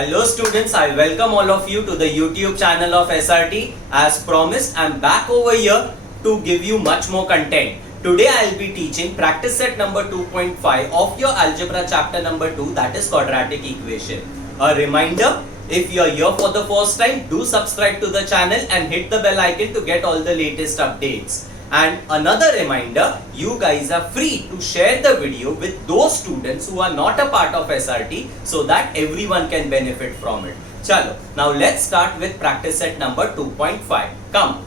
Hello students, I welcome all of you to the YouTube channel of SRT. As promised, I am back over here to give you much more content. Today I will be teaching practice set number 2.5 of your algebra chapter number 2, that is quadratic equation. A reminder, if you are here for the first time, do subscribe to the channel and hit the bell icon to get all the latest updates. And another reminder, you guys are free to share the video with those students who are not a part of SRT so that everyone can benefit from it. Chalo, now let's start with practice set number 2.5. Come.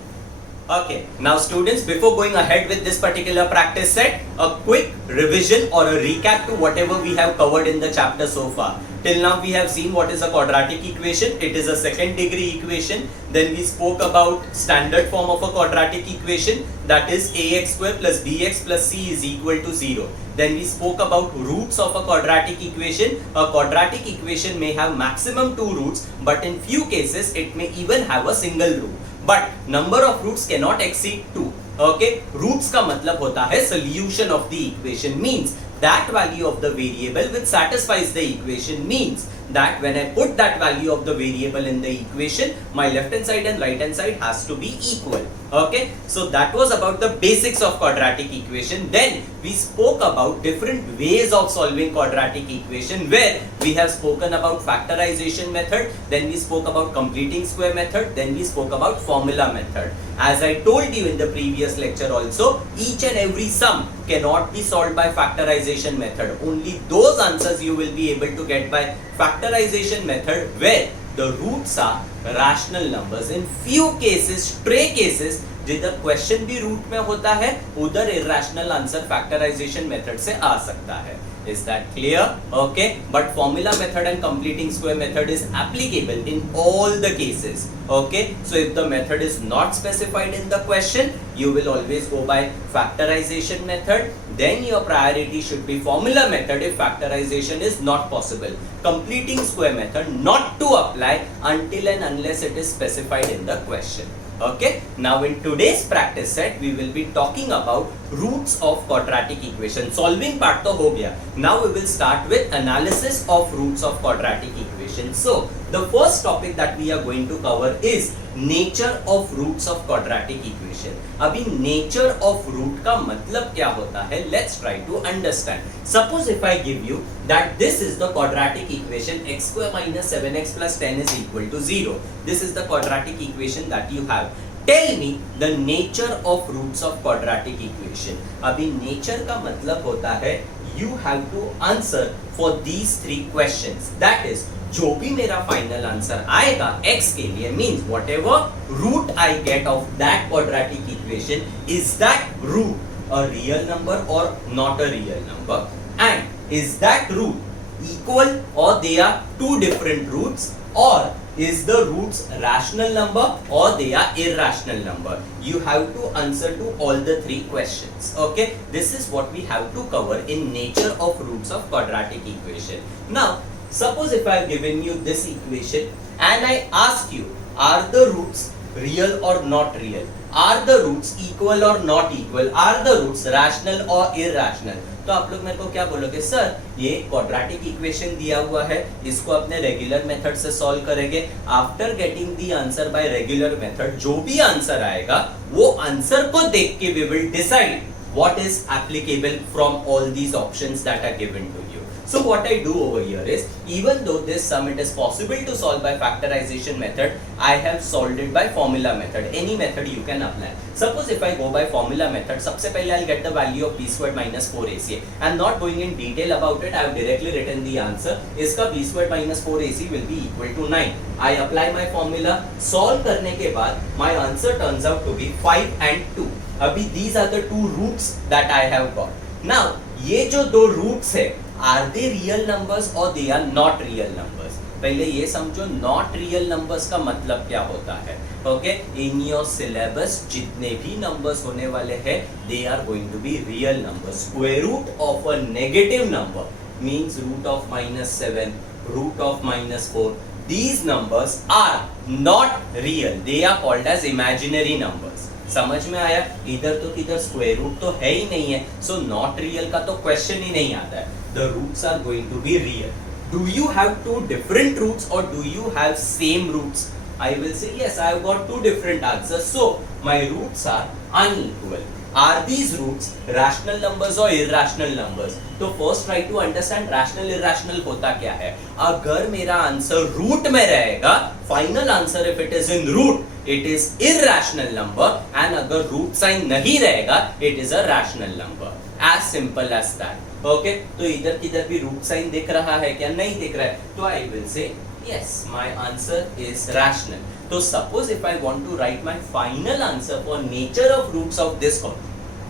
Okay, now students, before going ahead with this particular practice set, a quick revision or a recap to whatever we have covered in the chapter so far. Till now we have seen what is a quadratic equation. It is a second degree equation. Then we spoke about standard form of a quadratic equation, that is ax square plus bx plus c is equal to 0. Then we spoke about roots of a quadratic equation. A quadratic equation may have maximum 2 roots, but in few cases it may even have a single root. But number of roots cannot exceed 2. Okay, roots का मतलब होता है solution of the equation, means that value of the variable which satisfies the equation, means that when I put that value of the variable in the equation, my left hand side and right hand side has to be equal. Okay, so that was about the basics of quadratic equation. Then we spoke about different ways of solving quadratic equation, where we have spoken about factorization method, then we spoke about completing square method, then we spoke about formula method. As I told you in the previous lecture also, each and every sum cannot be solved by factorization method. Only those answers you will be able to get by factorization method where the roots are rational numbers. In few cases, stray cases, जिधर क्वेश्चन भी रूट में होता है, उधर irrational answer factorisation method से आ सकता है. Is that clear? Okay, but formula method and completing square method is applicable in all the cases. Okay, so if the method is not specified in the question, you will always go by factorization method. Then your priority should be formula method if factorization is not possible. Completing square method not to apply until and unless it is specified in the question. Okay, now in today's practice set we will be talking about roots of quadratic equation. Solving part to ho gaya. Now we will start with analysis of roots of quadratic equation. So the first topic that we are going to cover is nature of roots of quadratic equation. अभी nature of root का मतलब क्या होता है? Let's try to understand. Suppose if I give you that this is the quadratic equation x square minus 7x plus 10 is equal to 0. This is the quadratic equation that you have. Tell me the nature of roots of quadratic equation. अभी nature का मतलब होता है you have to answer for these 3 questions. That is, जो भी मेरा final answer आएगा x के लिए, means whatever root I get of that quadratic equation, is that root a real number or not a real number, and is that root equal or they are 2 different roots, or is the roots rational number or they are irrational number. You have to answer to all the 3 questions. Okay, this is what we have to cover in nature of roots of quadratic equation. Now suppose if I have given you this equation and I ask you, are the roots real or not real? Are the roots equal or not equal? Are the roots rational or irrational? तो आप लोग मेरे को क्या बोलोगे, सर ये quadratic equation दिया हुआ है, इसको अपने रेगुलर मेथड से सॉल्व करेंगे. After getting the answer by regular method, जो भी आंसर आएगा वो आंसर को देख के we will decide what is applicable from all these options that are given to you. So what I do over here is, even though this sum it is possible to solve by factorization method, I have solved it by formula method. Any method you can apply. Suppose if I go by formula method, सबसे पहले I'll get the value of b squared minus 4ac. I'm not going in detail about it. I have directly written the answer. इसका b squared minus 4ac will be equal to 9. I apply my formula. Solve करने के बाद my answer turns out to be 5 and 2. अभी these are the 2 roots that I have got. Now ये जो 2 roots है, are they real numbers or they are not real numbers? पहले ये समझो not real numbers का मतलब क्या होता है. Okay, in your syllabus जितने भी numbers होने वाले हैं, they are going to be real numbers. Square root of a negative number means root of minus 7, root of minus 4. These numbers are not real. They are called as imaginary numbers. समझ में आया? इधर तो किधर square root तो है ही नहीं है, सो नॉट रियल का तो क्वेश्चन ही नहीं आता है. The roots are going to be real. do you have two different roots or do you have same roots? I will say yes, I have got two different answers. So my roots are unequal. Are these roots rational numbers or irrational numbers? तो first try to understand rational irrational होता क्या है. अगर मेरा answer root में रहेगा, final answer if it is in root, it is irrational number, and अगर root sign नहीं रहेगा, it is a rational number. As simple as that. Okay? तो इधर किधर भी रूट साइन दिख रहा है क्या? नहीं दिख रहा है. तो I will say yes, my answer is rational. So suppose if I want to write my final answer for nature of roots of this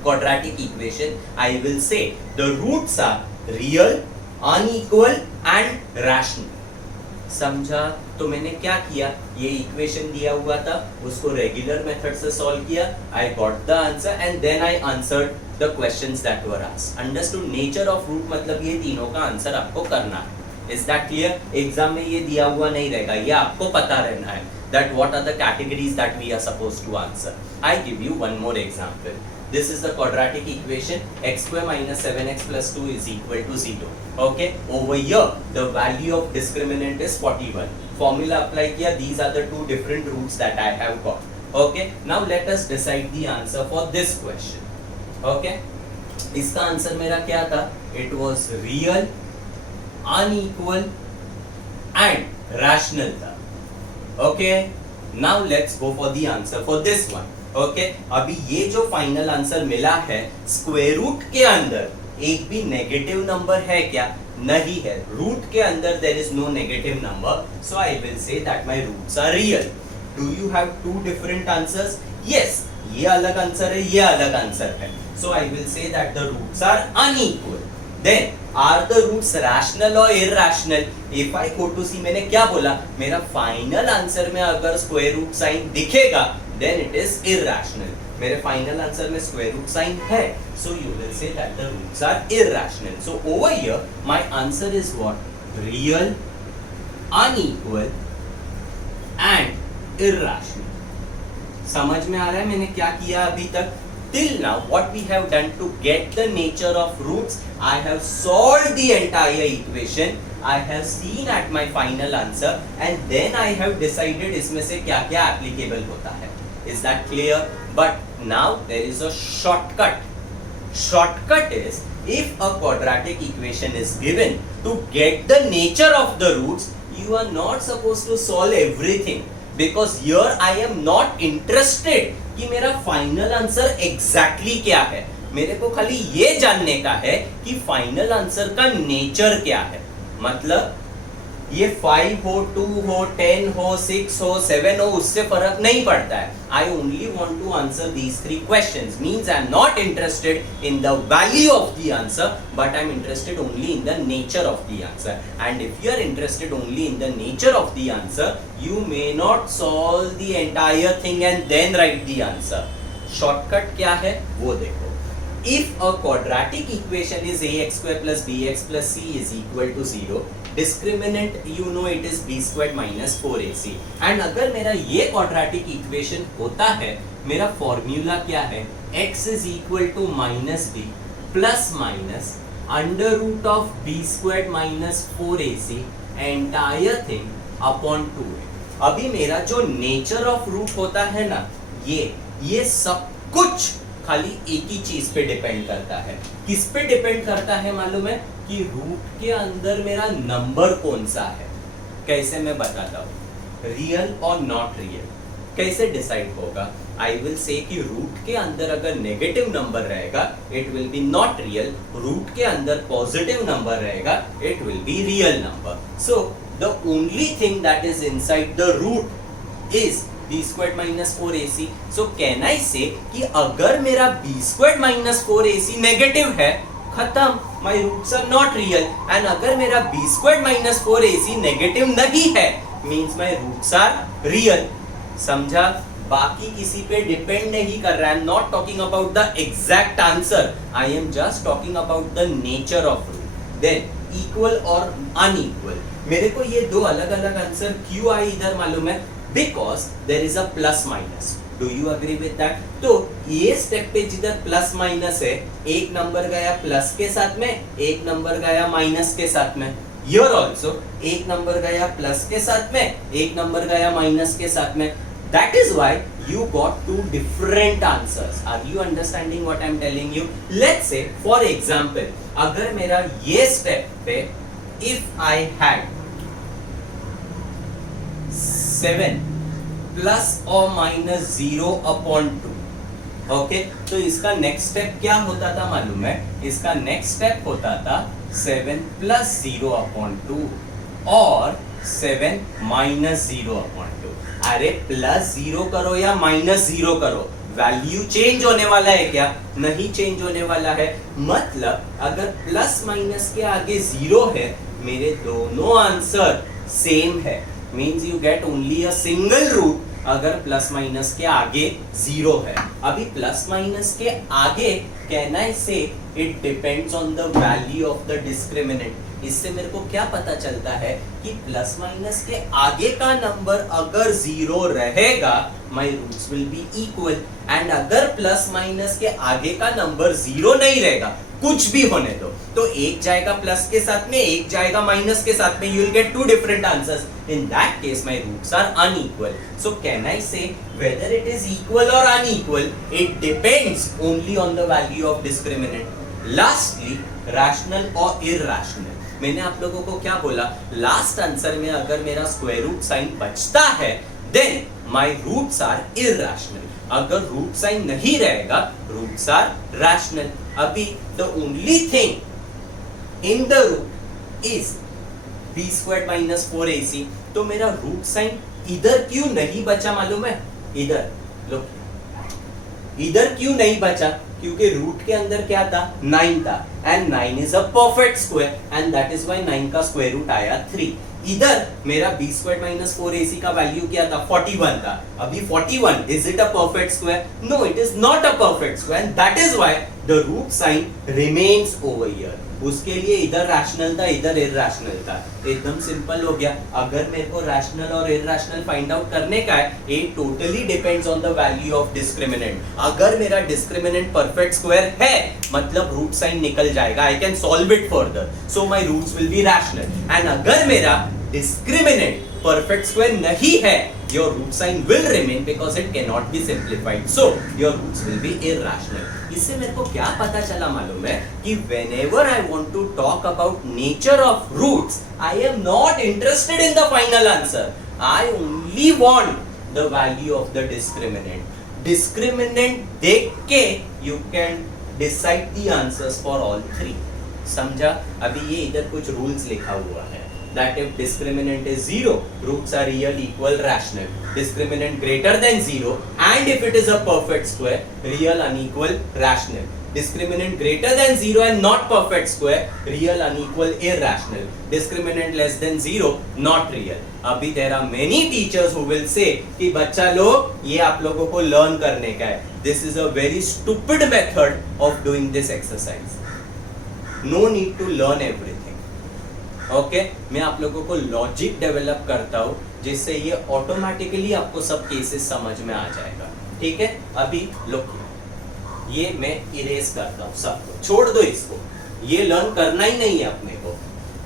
quadratic equation, I will say the roots are real, unequal and rational. समझा? तो मैंने क्या किया, ये इक्वेशन दिया हुआ था, उसको रेगुलर मेथड से सॉल्व किया, I got the answer and then I answered the questions that were asked. Understood? Nature of root मतलब ये तीनों का आंसर आपको करना है. Is that clear? एग्जाम में ये दिया हुआ नहीं रहेगा, ये आपको पता रहना है that what are the categories that we are supposed to answer. I give you one more example. This is the quadratic equation x square minus 7x plus 2 is equal to 0. Okay, over here the value of discriminant is 41. Formula apply किया, these are the two different roots that I have got. Okay, now let us decide the answer for this question. Okay, इसका आंसर मेरा क्या था? It was real, unequal and rational था. Okay, now let's go for the answer for this one. Okay, अभी ये जो final answer मिला है, स्क्वायर रूट के अंदर एक भी नेगेटिव नंबर है क्या? नहीं है. रूट के अंदर there is no negative number, so I will say that my roots are real. Do you have two different answers? Yes, ये अलग आंसर है, ये अलग आंसर है. So I will say that the roots are unequal. Then are the roots rational or irrational? If I go to see, मैंने क्या बोला, मेरा फाइनल आंसर में अगर स्क्वायर रूट साइन दिखेगा then it is irrational. मेरे फाइनल आंसर में square root sign है, so you will say that the roots are irrational. So over here my answer is what? Real, unequal and irrational. समझ में आ रहा है मैंने क्या किया अभी तक? Till now what we have done to get the nature of roots, I have solved the entire equation, I have seen at my final answer and then I have decided इसमें से क्या क्या applicable होता है. Is that clear? But now there is a shortcut. Shortcut is, if a quadratic equation is given, to get the nature of the roots, you are not supposed to solve everything. Because here I am not interested कि मेरा final answer exactly क्या है. मेरे को खाली ये जानने का है कि फाइनल आंसर का नेचर क्या है. मतलब ये 5 हो, 2 हो, 10 हो, 6 हो, 7 हो, उससे फर्क नहीं पड़ता है. I only want to answer these three questions. Means I am not interested in the value of the answer, but I am interested only in the nature of the answer. And if you are interested only in the nature of the answer, you may not solve the entire thing and then write the answer. Shortcut क्या है वो देखो. If a quadratic equation is ax square plus bx plus c is equal to 0, discriminant you know it is b squared minus 4ac. and अगर मेरा ये quadratic equation होता है, मेरा formula क्या है? x is equal to minus b plus minus under root of b squared minus 4ac entire thing upon 2a. अभी मेरा जो nature of root होता है ना, ये सब कुछ खाली एक ही चीज पे डिपेंड करता है. किस पे डिपेंड करता है मालूम है? कि रूट के अंदर मेरा नंबर कौन सा है. कैसे मैं बताता हूँ. रियल और नॉट रियल कैसे डिसाइड होगा? आई विल से कि रूट के अंदर अगर नेगेटिव नंबर रहेगा it will be not real. Root के अंदर पॉजिटिव नंबर रहेगा it will be real number. So the only thing that is inside the root is b squared minus 4ac. So can I say कि अगर मेरा b squared minus 4ac negative है, खत्म, my roots are not real. and अगर मेरा b squared minus 4ac negative नहीं है, means my roots are real. समझा? बाकी किसी पे डिपेंड नहीं कर रहा है. I am not talking about the exact answer. I am just talking about the nature of root. Then equal और unequal. मेरे को ये दो अलग अलग आंसर क्यों आए इधर मालूम है? Because there is a plus minus. Do you agree with that? तो ये स्टेप पे जिधर प्लस माइनस है, एक नंबर गया प्लस के साथ में, एक नंबर गया माइनस के साथ में. हियर ऑल्सो एक नंबर गया प्लस के साथ में, एक नंबर गया माइनस के साथ में. That is why you got two different answers. Are you understanding what I am telling you? Let's say for example, अगर मेरा ये स्टेप पे if I had 7 plus or minus 0 upon 2, ओके, तो इसका नेक्स्ट स्टेप क्या होता था मालूम है? इसका नेक्स्ट स्टेप होता था 7 plus 0 upon 2 और 7 minus 0 upon 2. अरे प्लस 0 करो या माइनस 0 करो, वैल्यू चेंज होने वाला है क्या? नहीं चेंज होने वाला है. मतलब अगर प्लस माइनस के आगे 0 है, मेरे दोनों आंसर सेम है. Means you get only a single root अगर प्लस माइनस के आगे 0 है. अभी प्लस माइनस के आगे कैन आई से it depends on the value of the discriminant. इससे मेरे को क्या पता चलता है कि प्लस माइनस के आगे का नंबर अगर 0 रहेगा, my roots will be equal. And अगर प्लस माइनस के आगे का नंबर 0 नहीं रहेगा, कुछ भी होने दो, तो एक जाएगा प्लस के साथ में, एक जाएगा माइनस के साथ में, you will get two different answers. In that case my roots are unequal. So can I say whether it is equal और unequal, it depends only on the value of discriminant. Lastly, rational और irrational. मैंने आप लोगों को क्या बोला? Last answer में अगर मेरा स्क्वायर रूट साइन बचता है, then my roots are irrational. अगर रूट साइन नहीं रहेगा, रूट्स आर रैशनल. अभी the only thing in the root is b squared minus 4ac. तो मेरा रूट साइन इधर क्यों नहीं बचा मालूम है? इधर लो, इधर क्यों नहीं बचा? क्योंकि रूट के अंदर क्या था? 9 था, एंड 9 is a perfect square, and that is why 9 का स्क्वायर रूट आया 3. इधर मेरा b स्क्वायर्ड माइनस 4ac का वैल्यू क्या था? 41 था. अभी 41 is it a perfect square? No, it is not a perfect square, and that is why the root sign remains over here. उसके लिए इधर रैशनल था, इधर इरैशनल था. एकदम सिंपल हो गया. अगर मेरे को रैशनल और इरैशनल फाइंड आउट करने का है, it totally depends on the value of discriminant. अगर मेरा डिस्क्रिमिनेंट परफेक्ट स्क्वायर है, मतलब रूट साइन निकल जाएगा. I can solve it further, so my roots will be rational. And अगर मेरा डिस्क्रिमिनेंट perfect square नहीं है, your root sign will remain because it cannot be simplified, so your roots will be irrational. इससे मेरे को क्या पता चला मालूम है कि whenever I want to talk about nature of roots, I am not interested in the final answer. I only want the value of the discriminant. Discriminant देख के you can decide the answers for all three. समझा? अभी ये इधर कुछ rules लिखा हुआ है. That if discriminant is 0, roots are real, equal, rational. Discriminant greater than 0, and if it is a perfect square, real, unequal, rational. Discriminant greater than 0 and not perfect square, real, unequal, irrational. Discriminant less than 0, not real. अभी there are many teachers who will say कि बच्चा लोग ये आप लोगों को learn करने का है. This is a very stupid method of doing this exercise. No need to learn everything. Okay, मैं आप लोगों को लॉजिक डेवलप करता हूँ जिससे ये ऑटोमेटिकली आपको सब केसेस समझ में आ जाएगा. ठीक है? अभी लुक, ये मैं इरेज करता हूँ, सबको छोड़ दो इसको, ये लर्न करना ही नहीं है अपने को.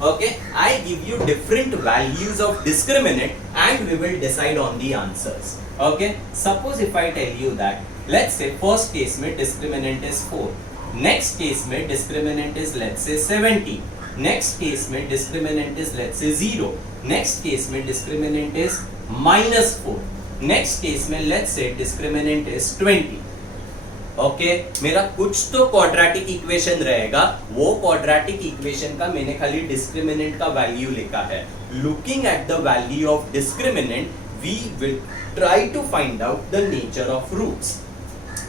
Okay, I give you different values of discriminant and we will decide on the answers. Okay, suppose if I tell you that let's say first case में डिस्क्रिमिनेंट इज 4, नेक्स्ट केस में discriminant is let's say 70, next case में discriminant is let's say 0, next case में discriminant is -4, next case में let's say discriminant is 20. Okay, मेरा कुछ तो quadratic equation रहेगा. वो क्वाड्रेटिक इक्वेशन का मैंने खाली डिस्क्रिमिनेंट का वैल्यू लिखा है. Looking at the value of discriminant we will try to find out the nature of roots.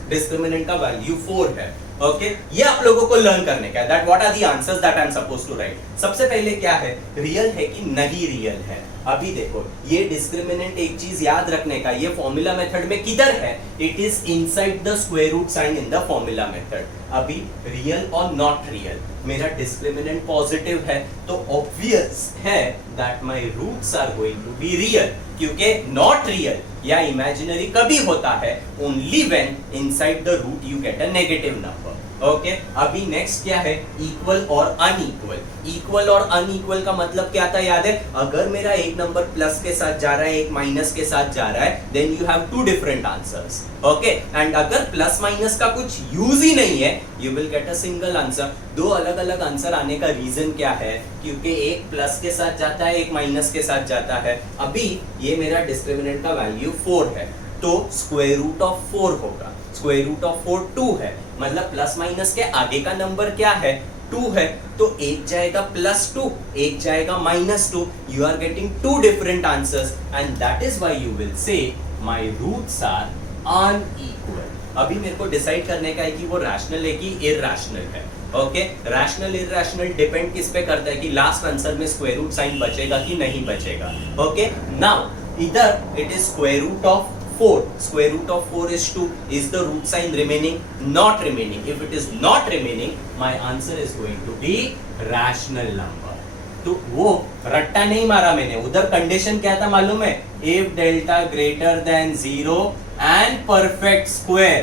Discriminant का वैल्यू 4 है. ओके, ये आप लोगों को लर्न करने का है. That what are the answers that I am supposed to write. सबसे पहले क्या है, रियल है कि नहीं रियल है. अभी देखो, ये डिस्क्रिमिनेंट एक चीज याद रखने का, ये फॉर्मूला मेथड में किधर है? It is inside the square root sign in the formula method. अभी रियल और नॉट रियल, मेरा डिस्क्रिमिनेंट पॉजिटिव है तो ऑब्वियस है that my roots are going to be real, क्योंकि नॉट रियल या इमेजिनरी कभी होता है only when inside the root you get a negative number. Okay अभी नेक्स्ट क्या है, इक्वल और अनइक्वल। इक्वल और अनइक्वल का मतलब क्या था याद है, अगर मेरा एक नंबर प्लस के साथ जा रहा है एक माइनस के साथ जा रहा है then you have two different answers. Okay and अगर प्लस माइनस का कुछ यूज ही नहीं है you will get a single answer. दो अलग अलग आंसर आने का रीजन क्या है, क्योंकि एक प्लस के साथ जाता है एक माइनस के साथ जाता है। अभी ये मेरा डिस्क्रिमिनेंट का वैल्यू 4 है तो स्क्वायर रूट ऑफ 4 होगा, स्क्वायर रूट ऑफ 4 2 है, मतलब प्लस माइनस के आगे का नंबर क्या है 2 है, तो एक जाएगा +2 एक जाएगा -2, you are getting two different answers and that is why you will say my roots are unequal. अभी मेरे को डिसाइड करने का है कि वो रैशनल है कि इरैशनल है। ओके रैशनल इरैशनल डिपेंड किस पे करता है कि लास्ट आंसर में स्क्वायर रूट साइन बचेगा कि नहीं बचेगा। ओके नाउ इधर it is square root of 4, square root of 4 is 2. Is the root sign remaining? Not remaining. If it is not remaining, my answer is going to be rational number. तो वो रट्टा नहीं मारा मैंने, उधर कंडीशन क्या था मालूम है, if delta greater than 0 and perfect square,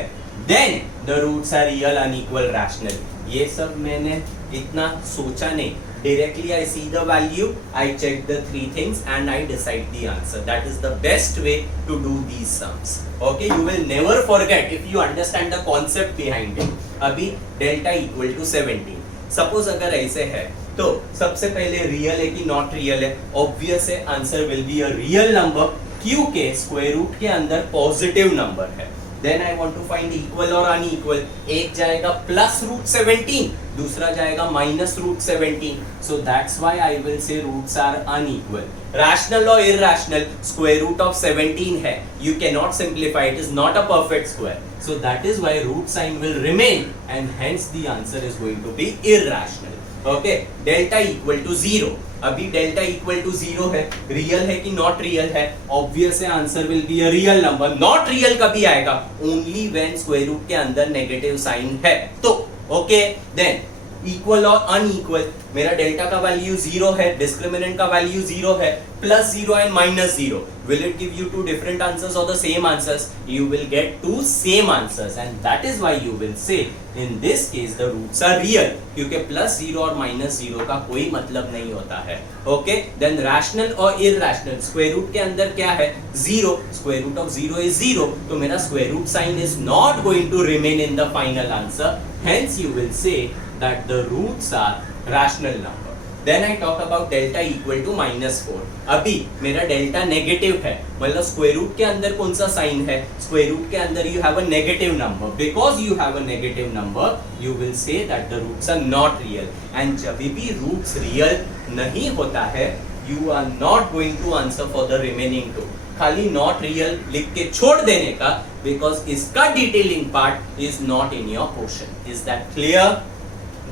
then the roots are real, unequal, rational. ये सब मैंने इतना सोचा नहीं, directly I see the value, I check the three things and I decide the answer. That is the best way to do these sums. Okay, you will never forget if you understand the concept behind it. अभी delta equal to 17. Suppose अगर ऐसे है तो सबसे पहले रियल है कि not real है, ऑब्वियस है answer will be a real number क्योंकि स्क्वायर रूट के अंदर पॉजिटिव नंबर है। Then I want to find equal और unequal, एक जाएगा +√17 दूसरा जाएगा -√17, so that's why I will say roots are unequal. Rational or irrational, square root of 17 है, you cannot simplify, it is not a perfect square, so that is why root sign will remain and hence the answer is going to be irrational. Okay, delta equal to 0, अभी delta equal to 0 है, रियल है कि not real है, ऑब्वियस है answer will be a real number. Not real कभी आएगा, only when square root के अंदर नेगेटिव साइन है। तो ओके देन इक्वल और अनइक्वल, मेरा डेल्टा का वैल्यू 0 है, डिस्क्रिमिनेंट का वैल्यू 0 है, +0 एंड -0, will it give you two different answers or the same answers? You will get two same answers and that is why you will say in this case the roots are real, क्योंकि +0 और -0 का कोई मतलब नहीं होता है। Okay, then rational और irrational, square root के अंदर क्या है 0, स्क्वायर रूट ऑफ 0 is 0, तो मेरा square root sign is not going to remain in the final answer, hence you will say that the roots are rational number. Then I talk about delta equal to -4. अभी मेरा delta negative है, मतलब square root के अंदर कौन सा साइन है, square root के अंदर you have a negative number. Because you have a negative number, you will say that the roots are not real. And जब भी roots real नहीं होता है, you are not going to answer for the remaining two. खाली not real लिख के छोड़ देने का, because इसका detailing part is not in your portion. Is that clear?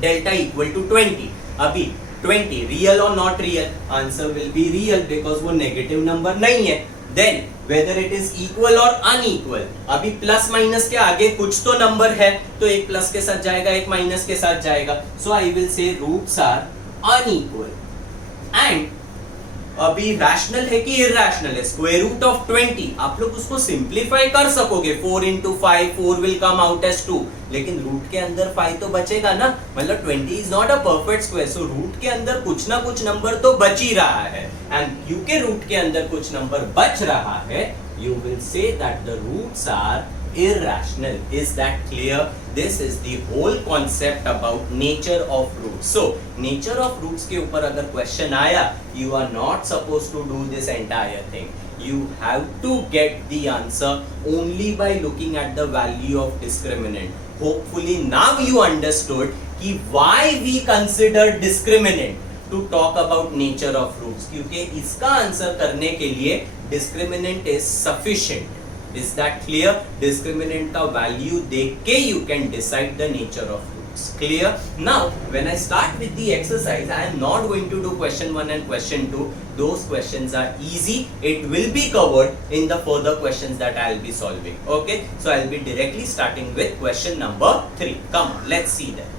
Delta equal to 20. अभी 20 रियल और not real, answer will be real because वो नेगेटिव नंबर नहीं है। Then whether it is equal और अनइक्वल, अभी प्लस माइनस के आगे कुछ तो नंबर है तो एक प्लस के साथ जाएगा एक माइनस के साथ जाएगा, so I will say roots are unequal. And अभी रैशनल है कि इरैशनल है, स्क्वायर रूट ऑफ 20 आप लोग उसको सिंप्लीफाई कर सकोगे, 4 into 5 4 will come out as 2, लेकिन रूट के अंदर 5 तो बचेगा ना, मतलब 20 is not a perfect square, so root के अंदर कुछ ना कुछ नंबर तो बच ही रहा है, एंड क्योंकि रूट के अंदर कुछ नंबर बच रहा है you will say that the roots are irrational. Is that clear? This is the whole concept about nature of roots. So nature of roots के ऊपर अगर question आया, you are not supposed to do this entire thing. You have to get the answer only by looking at the value of discriminant. Hopefully now you understood कि why we consider discriminant to talk about nature of roots, क्योंकि इसका आंसर करने के लिए discriminant is sufficient. Is that clear? Discriminant का value देख के you can decide the nature of root. roots. Clear? Now when I start with the exercise, I am not going to do question 1 and question 2. Those questions are easy. It will be covered in the further questions that I will be solving. Okay, so I will be directly starting with question number 3. Come on, let's see that.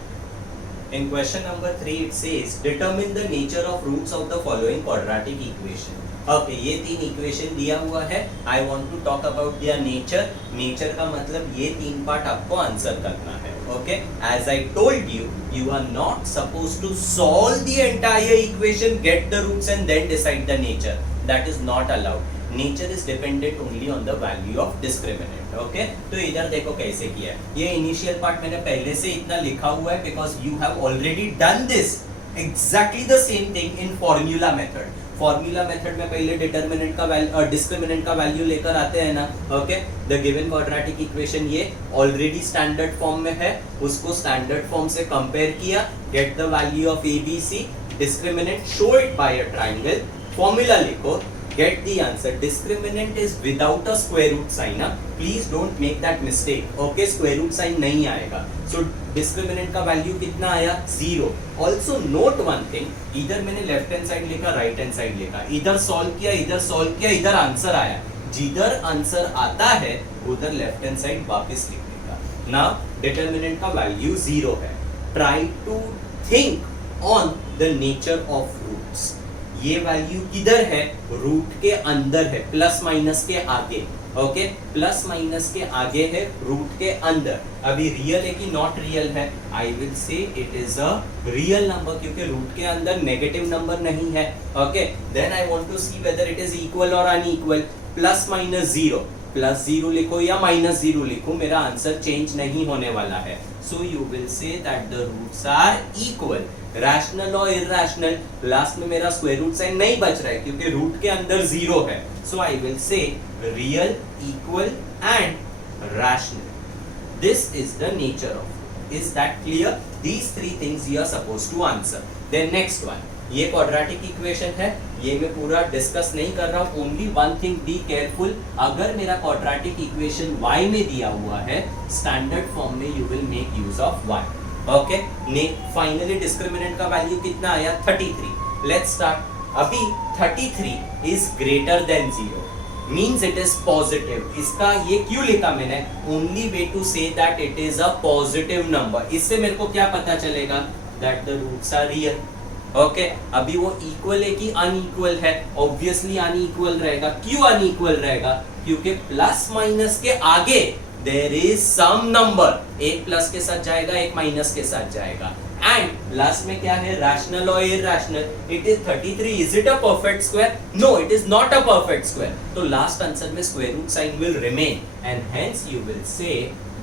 In question number 3 it says determine the nature of roots of the following quadratic equation. Okay ये 3 equation दिया हुआ है. I want to talk about their nature. Nature का मतलब ये 3 part आपको answer करना है. Okay, as I told you, you are not supposed to solve the entire equation, get the roots and then decide the nature. That is not allowed. Nature is dependent only on the value of discriminant. Okay, तो इधर देखो कैसे किया है. ये initial part मैंने पहले से इतना लिखा हुआ है because you have already done this exactly the same thing in formula method. Formula method में पहले डिटरमिनेंट का वैल्यू डिस्क्रिमिनेंट का वैल्यू लेकर आते हैं ना. Okay, the given quadratic equation ये ऑलरेडी स्टैंडर्ड फॉर्म में है, उसको स्टैंडर्ड फॉर्म से कंपेयर किया, get the value of ABC, discriminant, show it by a triangle, formula लिखो, get the answer. Discriminant is without a square root sign. Please don't make that mistake. Okay, square root sign नहीं आएगा. So discriminant का value कितना आया? 0. Also note one thing. इधर मैंने left hand side लिखा, right hand side लिखा. इधर सॉल्व किया, इधर आंसर आया. जिधर आंसर आता है उधर लेफ्ट हैंड साइड वापस लिख देगा. Now determinant का वैल्यू 0 है. Try to think on the nature of roots. ये वैल्यू किधर है? रूट के अंदर है, प्लस माइनस के आगे. ओके, प्लस माइनस के आगे है, रूट के अंदर. अभी रियल है कि नॉट रियल है? I will say it is a real number क्योंकि रूट के अंदर नेगेटिव नंबर नहीं है. Okay, then I want to see whether it is equal और अनइक्वल. प्लस माइनस 0, प्लस 0 लिखो या माइनस 0 लिखो, मेरा आंसर चेंज नहीं होने वाला है. So you will say that the roots are equal. Rational और इरैशनल, लास्ट में मेरा स्क्वायर रूट साइन नहीं बच रहा है क्योंकि रूट के अंदर 0 है. So I will say real, equal and rational. This is the nature of it. Is that clear? These 3 things you are supposed to answer. Then next one. ये quadratic equation है, ये मैं पूरा डिस्कस नहीं कर रहा हूँ. Only one thing, be careful. अगर मेरा क्वाड्रेटिक इक्वेशन y में दिया हुआ है, स्टैंडर्ड फॉर्म में you will make use of y. Okay, finally discriminant का वैल्यू कितना आया? 33. Let's start. अभी 33 is greater than 0 means it is positive. इसका ये क्यों लिखा मैंने? Only way to say that it is a positive number. इससे मेरे को क्या पता चलेगा? That the roots are real. Okay, अभी वो इक्वल है कि अनइक्वल है? ऑब्वियसली अनइक्वल रहेगा. क्यों अनइक्वल रहेगा? क्योंकि प्लस माइनस के आगे देयर इज सम नंबर. एक प्लस के साथ जाएगा, एक माइनस के साथ जाएगा. एंड प्लस में क्या है? रैशनल और irrational. It is 33. Is it a perfect square? No, it is not a perfect square. तो लास्ट आंसर में square root sign will remain and hence you will say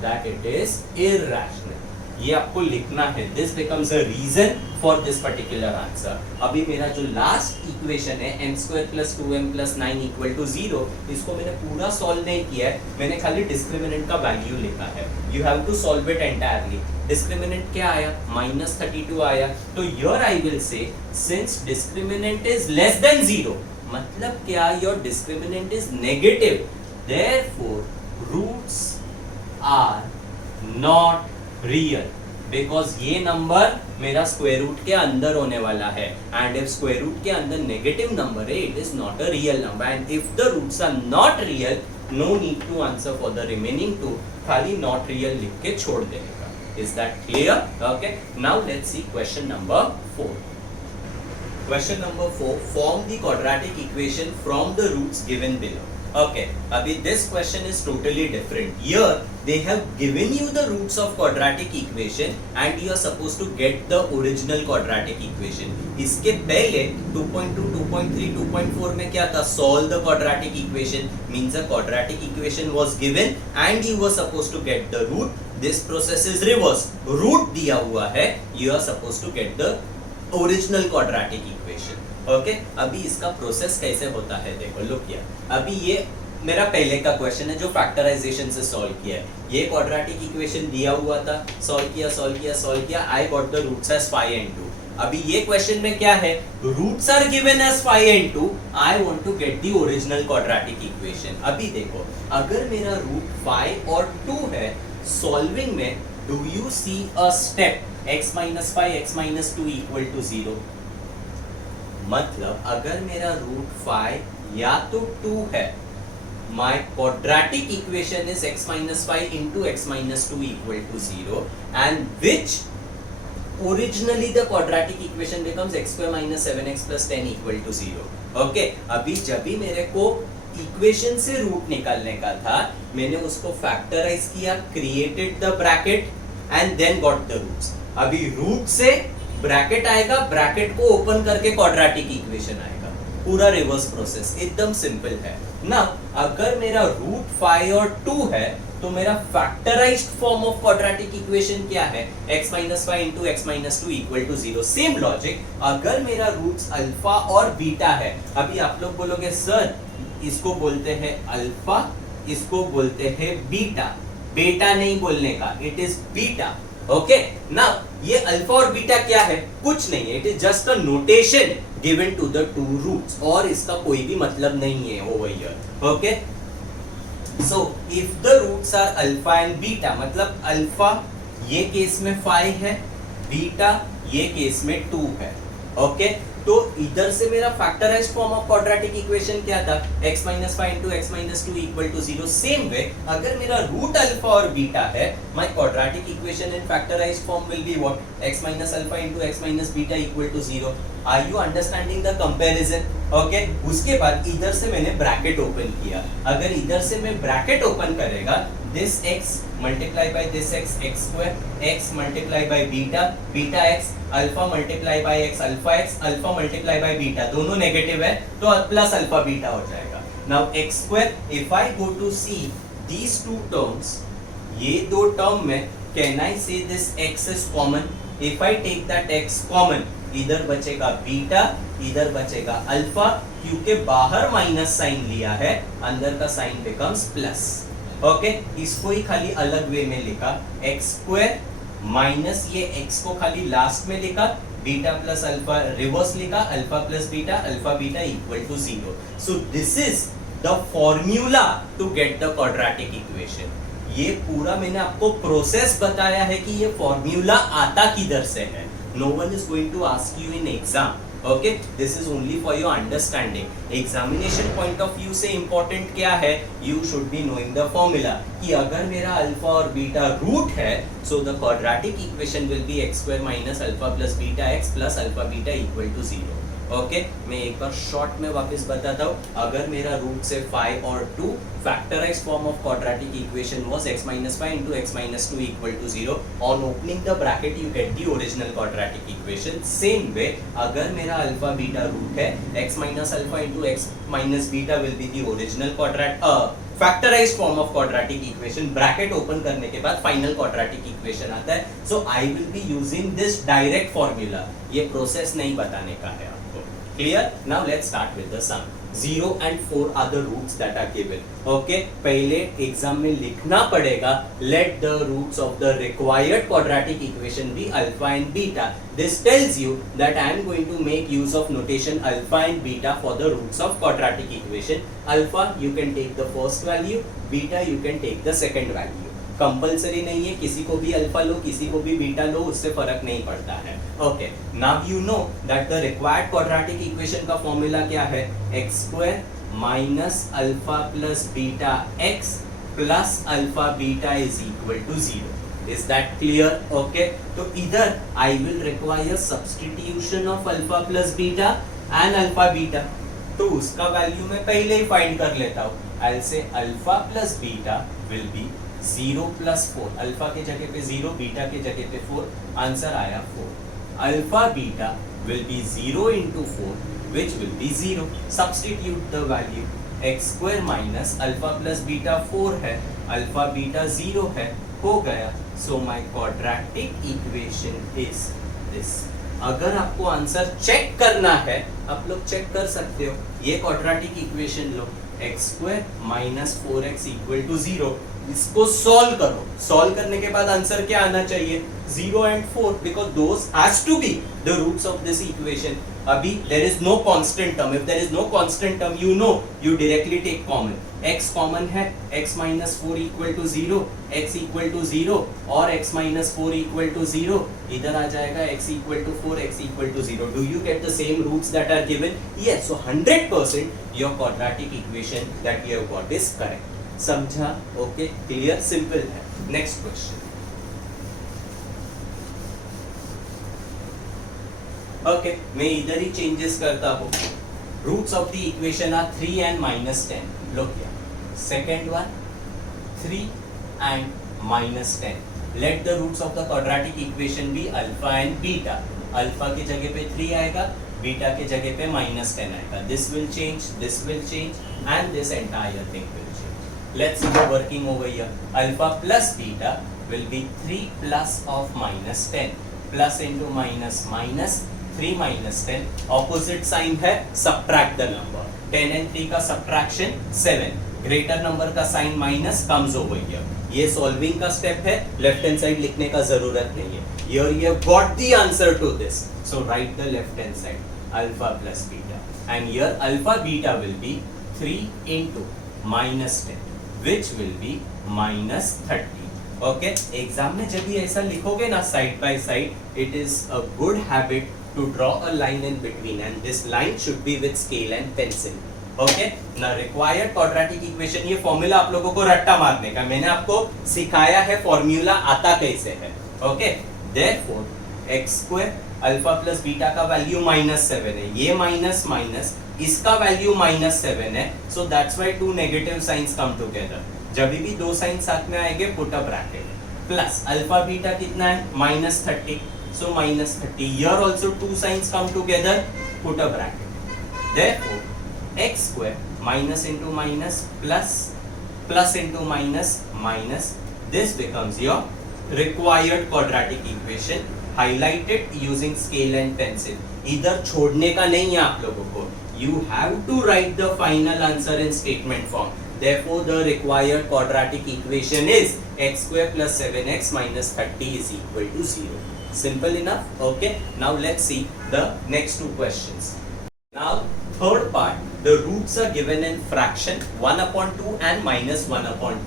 that it is irrational. ये आपको लिखना है. This becomes a reason for this particular answer. अभी मेरा जो last equation है m² + 2m + 9 = 0, इसको मैंने पूरा सॉल्व नहीं किया है, मैंने खाली डिस्क्रिमिनेंट का वैल्यू लिखा है. You have to solve it entirely. Discriminant क्या आया? -32 आया. तो here I will say since discriminant is less than 0, मतलब क्या? Your discriminant is negative, therefore roots are not real because ये नंबर मेरा स्क्वायर रूट के अंदर होने वाला है. एंड इफ स्क्वायर रूट के अंदर नेगेटिव नंबर है, it is not a real number. And if the roots are not real, no need to answer for the remaining 2. खाली नॉट रियल लिख के छोड़ देगा. Is that clear? Okay, now let's see question number 4. Question number 4. Form the quadratic equation from the roots given below. Okay, abhi this question is totally different. Here they have given you the roots of quadratic equation and you are supposed to get the original quadratic equation. इसके पहले 2.2, 2.3, 2.4 में क्या था? Solve the quadratic equation. Means the quadratic equation was given and you were supposed to get the root. This process is reverse. Root दिया हुआ है, you are supposed to get the original quadratic equation. Okay, अभी इसका प्रोसेस कैसे होता है देखो. Look here, अभी ये मेरा पहले का क्वेश्चन है जो फैक्टराइजेशन से सॉल्व किया है. ये क्वाड्रेटिक इक्वेशन दिया हुआ था, सॉल्व किया, I got the roots as 5 and 2. अभी ये क्वेश्चन में क्या है? Roots are given as 5 and 2. I want to get the original quadratic equation. अभी देखो, अगर मेरा रूट 5 और 2 है, सॉल्विंग में do you see a step x minus 5 x minus 2 equal to 0? मतलब अगर मेरा रूट 5 या तो 2 है, my quadratic equation is x minus 5 into x minus 2 equal to 0, and which originally the quadratic equation becomes x square minus 7x plus 10 equal to 0. Okay, अभी जब भी मेरे को इक्वेशन से रूट निकालने का था, मैंने उसको फैक्टराइज किया, created the bracket and then got the roots. अभी रूट से ब्रैकेट आएगा, ब्रैकेट को ओपन करके क्वाड्रेटिक इक्वेशन आएगा. पूरा रिवर्स प्रोसेस एकदम सिंपल है ना. अगर मेरा रूट 5 और 2 है तो मेरा factorised form of quadratic equation क्या है? x minus 5 into x minus 2 equal to 0. Same logic, अगर मेरा रूट्स अल्फा और बीटा है, अभी आप लोग बोलोगे सर इसको बोलते हैं अल्फा, इसको बोलते हैं बीटा. बेटा नहीं बोलने का, इट इज बीटा. ओके ना, ये अल्फा और बीटा क्या है? कुछ नहीं है, it is just a notation given to the two roots, और इसका कोई भी मतलब नहीं है over here. Okay, so if the roots are alpha and beta, मतलब अल्फा ये केस में 5 है, बीटा ये केस में 2 है. ओके, तो इधर से मेरा factorised form of quadratic equation क्या था? x minus 5 into x minus 2 equal to 0. Same way, अगर मेरा रूट अल्फा और बीटा है, my quadratic equation in factorised form will be what? x minus alpha into x minus beta equal to 0. Are you understanding the comparison? Okay, उसके बाद इधर से मैंने bracket open किया. अगर इधर से मैं ब्रैकेट ओपन करेगा, this x multiply by this x, x square, x multiply by beta, beta x, alpha multiply by x, alpha x, alpha multiply by beta, दोनों नेगेटिव है तो प्लस अल्फा बीटा हो जाएगा. Now x square, if I go to see these two terms, ये दो टर्म में can I say this x is common? If I take that x common, इधर बचेगा बीटा, इधर बचेगा अल्फा, क्योंकि बाहर माइनस साइन लिया है, अंदर का साइन बिकम्स प्लस. ओके, इसको ही खाली अलग वे में लिखा, एक्स स्क्वायर माइनस ये एक्स को खाली लास्ट में लिखा, बीटा प्लस अल्फा रिवर्स लिखा, alpha plus beta, alpha beta equal to 0. So this is the formula to get the quadratic equation. ये पूरा मैंने आपको प्रोसेस बताया है कि ये फॉर्मूला आता किधर से है. No one is going to ask you in exam. Okay, this is only for your understanding. Examination point of view से इंपॉर्टेंट क्या है? You should be knowing the formula कि अगर मेरा अल्फा और बीटा रूट है, so the quadratic equation will be x square minus alpha plus beta x plus alpha beta equal to 0. Okay, मैं एक बार शॉर्ट में वापस बताता हूँ. अगर मेरा रूट से 5 और 2, factorised form of quadratic equation was x minus 5 into x minus 2 equal to 0. On opening the bracket you get the original quadratic equation. Same way, अगर मेरा अल्फा बीटा रूट है, x minus alpha into x minus beta will be the original factorized form of quadratic equation. Bracket open करने के बाद final quadratic equation आता है. So I will be using this direct formula. ये प्रोसेस नहीं बताने का है आपको. Clear? Now let's start with the sum. 0 and 4 are the roots that are given. Okay, पहले एग्जाम में लिखना पड़ेगा, let the roots of the required quadratic equation be alpha and beta. This tells you that I am going to make use of notation alpha and beta for the roots of quadratic equation. Alpha you can take the first value, beta you can take the second value. Compulsory नहीं है, किसी को भी अल्फा लो, किसी को भी बीटा लो, उससे फर्क नहीं पड़ता है. Okay, now you know that the required quadratic equation का फॉर्मूला क्या है? X square minus alpha plus beta x plus alpha beta is equal to 0. Is that clear? Okay, तो इधर I will require substitution of alpha plus beta and alpha beta. तो उसका वैल्यू मैं पहले ही फाइंड कर लेता हूँ. I'll say alpha plus beta will be 0 plus 4. अल्फा के जगह पे 0, बीटा के जगह पे 4, आंसर आया 4. अल्फा बीटा will be 0 into 4, which will be 0. Substitute the value. x square minus alpha plus beta 4 है, अल्फा बीटा 0 है, हो गया. So my quadratic equation is this. अगर आपको आंसर चेक करना है, आप लोग चेक कर सकते हो. ये quadratic equation low, x square minus 4x equal to 0. इसको सॉल्व करो, सॉल्व करने के बाद आंसर क्या आना चाहिए 0 and 4 because those has to be the roots of this equation. अभी there is no constant term. If there is no constant term, you know you directly take common. x common है, x minus 4 equal to 0, x equal to 0 और x minus 4 equal to 0. इधर आ जाएगा x equal to 4, x equal to 0. Do you get the same roots that are given? Yes. So 100% your quadratic equation that you have got is correct. समझा? Okay, clear, simple है. Next question. Okay, मैं इधर ही changes करता हूँ. Roots of the equation are 3 and -10. Look here. Second one 3 and -10. Let the roots of the quadratic equation be alpha and beta. Alpha की जगह पे 3 आएगा, बीटा की जगह पे -10 आएगा. This will change and this entire thing will. Let's go working over here. Alpha plus beta will be 3 plus of -10. Plus into minus, 3 minus 10. Opposite sign है, subtract the number. 10 and 3 का subtraction 7. Greater number का sign minus comes over here. ये solving का step है, left hand side लिखने का जरूरत नहीं है. Here you have got the answer to this. So write the left hand side. Alpha plus beta. And here alpha beta will be 3 into -10. Which will be -30. Okay, exam में जब भी ऐसा लिखोगे ना side by side, it is a good habit to draw a line in between and this line should be with scale and pencil. Okay, now required quadratic equation, ये फॉर्मूला आप लोगों को रट्टा मारने का, मैंने आपको सिखाया है फॉर्मूला आता कैसे है. Okay, therefore x square alpha plus beta का वैल्यू -7 है, ये माइनस इसका वैल्यू -7 है. So that's why two negative signs come together. जब भी दो साइन साथ में आएंगे put a bracket. Plus alpha beta कितना है -30. So -30. Here also two signs come together, put a bracket. Therefore x square minus into minus plus into minus, this becomes your required quadratic equation. Highlighted using scale and pencil. इधर छोड़ने का नहीं है आप लोगों को. You have to write the final answer in statement form. Therefore, the required quadratic equation is x square plus 7x minus 30 is equal to 0. Simple enough? Okay. Now let's see the next two questions. Now, third part. The roots are given in fraction 1/2 and -1/2.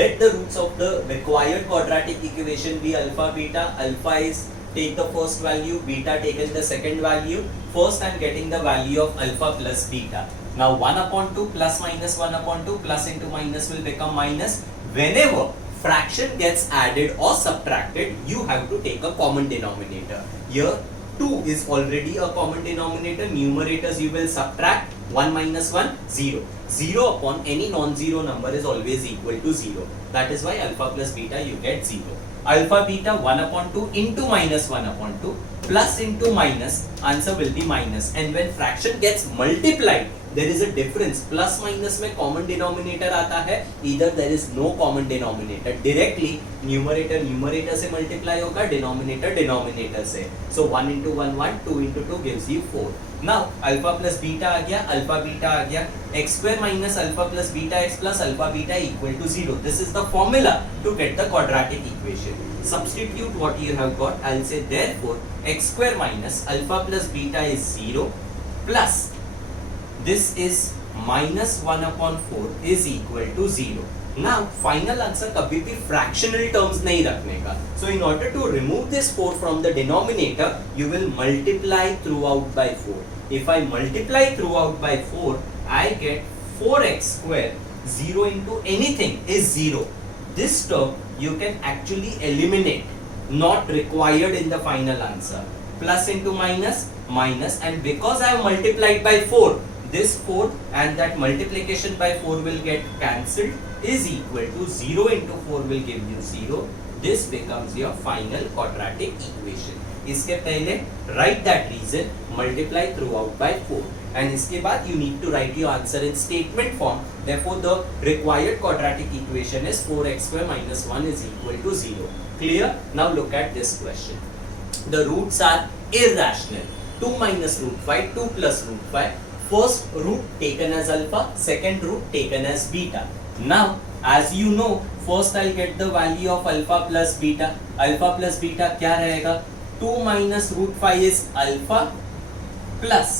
Let the roots of the required quadratic equation be alpha beta. Alpha is take the first value, beta taken the second value. First I am getting the value of alpha plus beta. Now 1/2 plus -1/2 plus into minus will become minus. Whenever fraction gets added or subtracted, you have to take a common denominator. Here 2 is already a common denominator. Numerators you will subtract. 1 minus 1, 0. 0 upon any non-zero number is always equal to 0. That is why alpha plus beta you get 0. Alpha beta 1/2 into -1/2 plus into minus, answer will be minus. And when fraction gets multiplied, there is a difference. Plus minus में common denominator आता है, either there is no common denominator. Directly numerator से multiply होगा, denominator से. So 1 into 1 1, 2 into 2 gives you 4. Now alpha plus beta आ गया, alpha beta आ गया. X square minus alpha plus beta x plus alpha beta equal to 0. This is the formula to get the quadratic equation. Substitute what you have got. I'll say therefore x square minus alpha plus beta is 0 plus this is -1/4 is equal to 0. Now final answer कभी भी fractional terms नहीं रखने का. So in order to remove this 4 from the denominator, you will multiply throughout by 4. If I multiply throughout by 4, I get 4x square. 0 into anything is 0. This term you can actually eliminate. Not required in the final answer. Plus into minus, and because I have multiplied by 4, this 4 and that multiplication by 4 will get cancelled is equal to 0 into 4 will give you 0. This becomes your final quadratic equation. इसके पहले write that reason, multiply throughout by 4 and इसके बाद you need to write your answer in statement form. Therefore the required quadratic equation is 4x square minus 1 is equal to 0. Clear? Now look at this question. The roots are irrational. 2 minus root 5, 2 plus root 5. First root taken as alpha, second root taken as beta. Now as you know, first I get the value of alpha plus beta. Alpha plus beta क्या रहेगा? 2 minus root 5 is alpha plus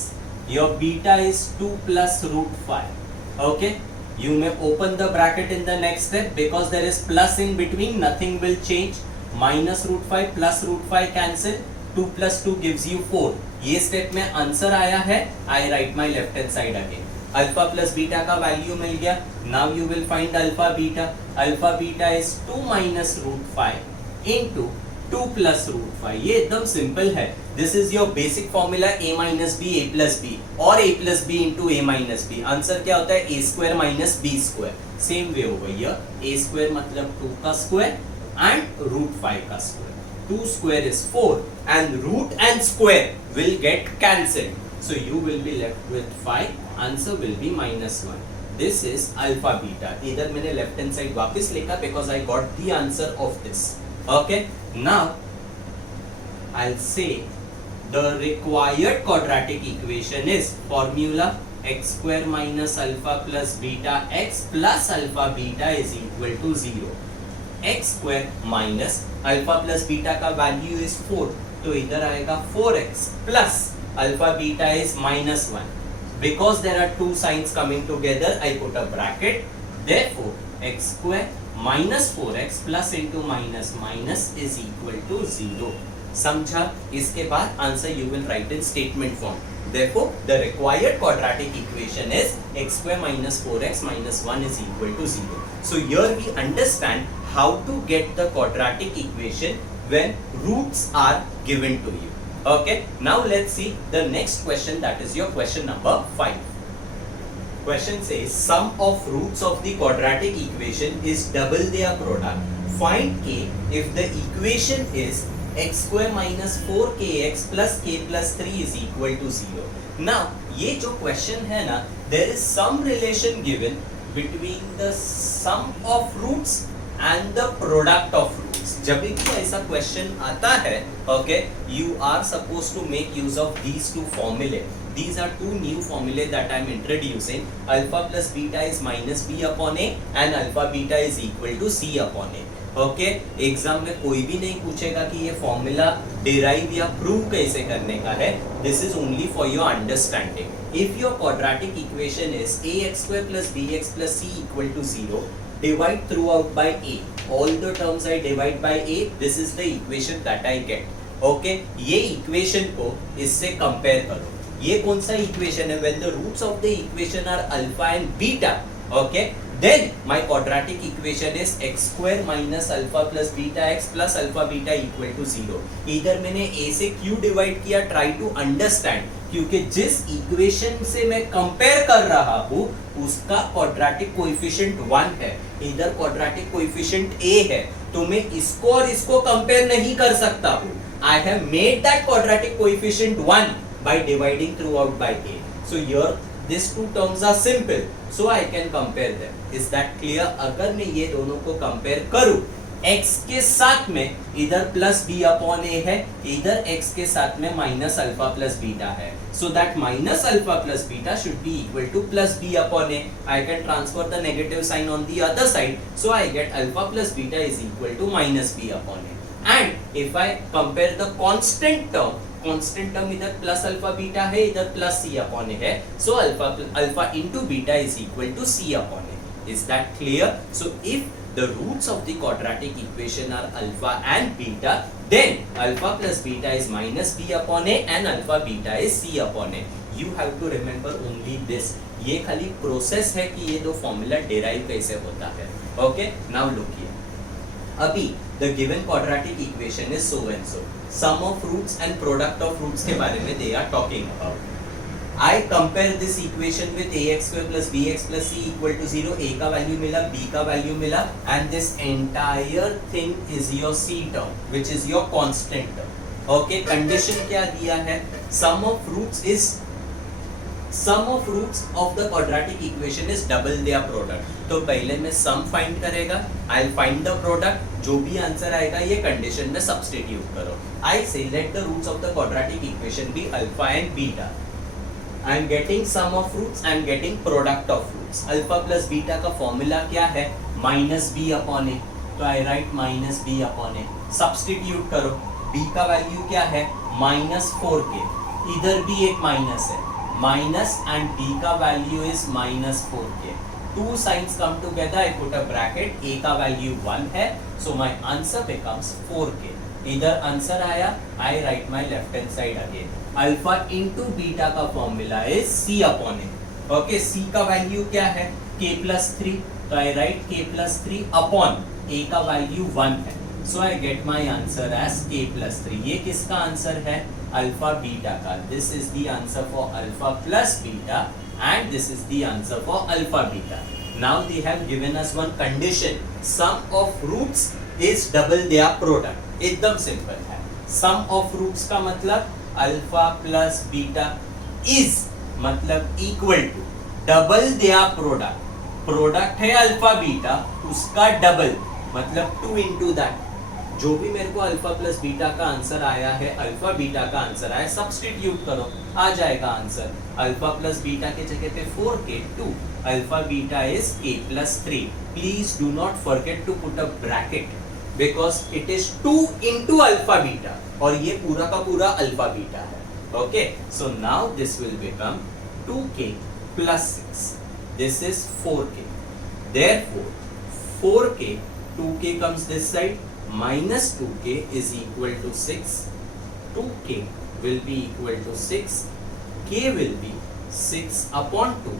your beta is 2 plus root 5. Okay, you may open the bracket in the next step because there is plus in between, nothing will change. Minus root 5 plus root 5 cancel, 2 plus 2 gives you 4. ये स्टेप में answer आया है. I write my left hand side again. Alpha plus beta का value मिल गया. Now you will find alpha beta. Alpha beta is 2 minus root 5 into 2 plus root 5. ये एकदम सिंपल है. This is your basic formula a minus b a plus b और a plus b into a minus b. Answer क्या होता है? a square minus b square. Same way over here. a square मतलब 2 का square and root 5 का स्क्वायर. 2 square is 4 and root and square will get cancelled. So you will be left with 5. Answer will be -1. This is alpha beta. इधर मैंने left hand side वापस लिखा because I got the answer of this. Okay. Now I'll say the required quadratic equation is formula x square minus alpha plus beta x plus alpha beta is equal to 0. x square minus alpha plus beta का value is 4, तो इधर आएगा 4x plus alpha beta is -1. Because there are two signs coming together, I put a bracket. Therefore, x square minus 4x plus into minus minus is equal to 0. समझा? इसके बाद answer you will write in statement form. Therefore, the required quadratic equation is x square minus 4x minus 1 is equal to 0. So here we understand how to get the quadratic equation when roots are given to you. Okay, now let's see the next question, that is your question number 5. Question says sum of roots of the quadratic equation is double their product. Find k if the equation is x square minus 4kx plus k plus 3 is equal to 0. Now ये जो question है ना, there is some relation given between the sum of roots and the product of roots. जब भी ऐसा question आता है, okay, you are supposed to make use of these two formulae. These are two new formulae that I am introducing. Alpha plus beta is minus b upon a and alpha beta is equal to c upon a. Okay, exam में कोई भी नहीं पूछेगा कि ये formula derive या प्रूव कैसे करने का है. This is only for your understanding. If your quadratic equation is ax square plus bx plus c equal to 0, divide throughout by a. All the terms I divide by a. This is the equation that I get. Okay, ये इक्वेशन को इससे कंपेयर करो. ये कौन सा इक्वेशन है? When the roots of the equation are alpha and beta. Okay. Then my quadratic equation is x square minus alpha plus beta x plus alpha beta equal to 0. इधर मैंने a से q डिवाइड किया. Try to understand, क्योंकि जिस इक्वेशन से मैं कंपेयर कर रहा हूँ उसका क्वाड्रेटिक कोएफिशिएंट 1 है, इधर क्वाड्रेटिक कोएफिशिएंट a है, तो मैं इसको और इसको कंपेयर नहीं कर सकता हूँ. I have made that quadratic coefficient 1 by dividing throughout by a. So here these two terms are simple, so I can compare them. Is that clear? अगर मैं ये दोनों को कंपेयर करूं, x के साथ में इधर प्लस b अपॉन a है, इधर x के साथ में माइनस अल्फा प्लस बीटा है. So that minus alpha plus beta should be equal to plus b upon a. I can transfer the negative sign on the other side, so I get alpha plus beta is equal to minus b upon a. And if I compare the constant term इधर plus alpha beta है, इधर plus c upon a है, so alpha into beta is equal to c upon a. Is that clear? So if the roots of the quadratic equation are alpha and beta, then alpha plus beta is minus b upon a and alpha beta is c upon a. You have to remember only this. ये खाली प्रोसेस है कि ये दो formula derive कैसे होता है. Okay, now look here. अभी the given quadratic equation is so and so. Sum of roots and product of roots के बारे में they are talking about. I compare this equation with ax square plus bx plus c equal to 0. a का वैल्यू मिला, b का वैल्यू मिला, and this entire thing is your c term, which is your constant term. Okay, condition क्या दिया है? Sum of roots of the quadratic equation is double their product. तो पहले मैं सम फाइंड करेगा, I'll find the product. जो भी answer आएगा ये कंडीशन में सब्स्टिट्यूट करो. I say let the roots of the quadratic equation be alpha and beta. I am getting sum of roots, I am getting product of roots. Alpha plus beta का formula क्या है? Minus b upon a, तो I write minus b upon a. Substitute करो, b का value क्या है? Minus 4k, इधर भी एक माइनस है, माइनस एंड b का value is minus 4k। Two signs come together, I put a bracket, a का वैल्यू 1 है, so my answer becomes 4k। इधर आंसर आया, I write my left hand side again. Alpha into beta का formula is c upon a. Okay, c का value क्या है? k plus 3, तो I write k plus 3 upon a का value 1 है, so I get my answer as k plus 3। ये किसका answer है? अल्फा बीटा का। This is the answer for alpha plus beta and this is the answer for alpha beta. Now they have given us one condition, sum of roots is double their product. एकदम सिंपल है। sum of roots का मतलब alpha plus beta is मतलब equal to double their product. product है alpha beta, उसका double मतलब 2 into that. जो भी मेरे को अल्फा प्लस बीटा का आंसर आया है, अल्फा बीटा का आंसर आया, सब्स्टिट्यूट करो, आ जाएगा आंसर। अल्फा प्लस बीटा के जगह पे 4k, 2, alpha beta is k plus 3। Please do not forget to put a bracket because it is 2 into alpha beta और ये पूरा का पूरा अल्फा बीटा है। Okay, so now this will become 2k plus 6, this is 4k, therefore 4k, 2k comes this side, minus 2k is equal to 6, 2k will be equal to 6, k will be 6 upon 2,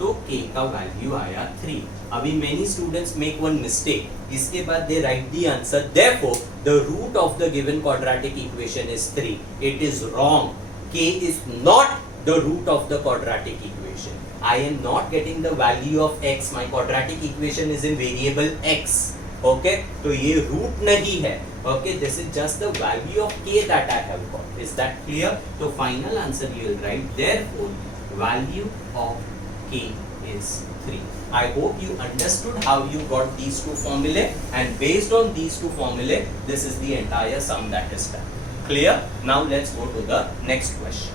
तो k का वैल्यू आया 3। अभी many students make one mistake, इसके बाद they write the answer, therefore the root of the given quadratic equation is 3. It is wrong, k is not the root of the quadratic equation. I am not getting the value of x, my quadratic equation is in variable x. Okay, तो ये root नहीं है। Okay, this is just the value of k that I have got. Is that clear? तो final answer you will write therefore value of k is 3. I hope you understood how you got these two formulae, and based on these two formulae this is the entire sum that is done. Clear? Now let's go to the next question.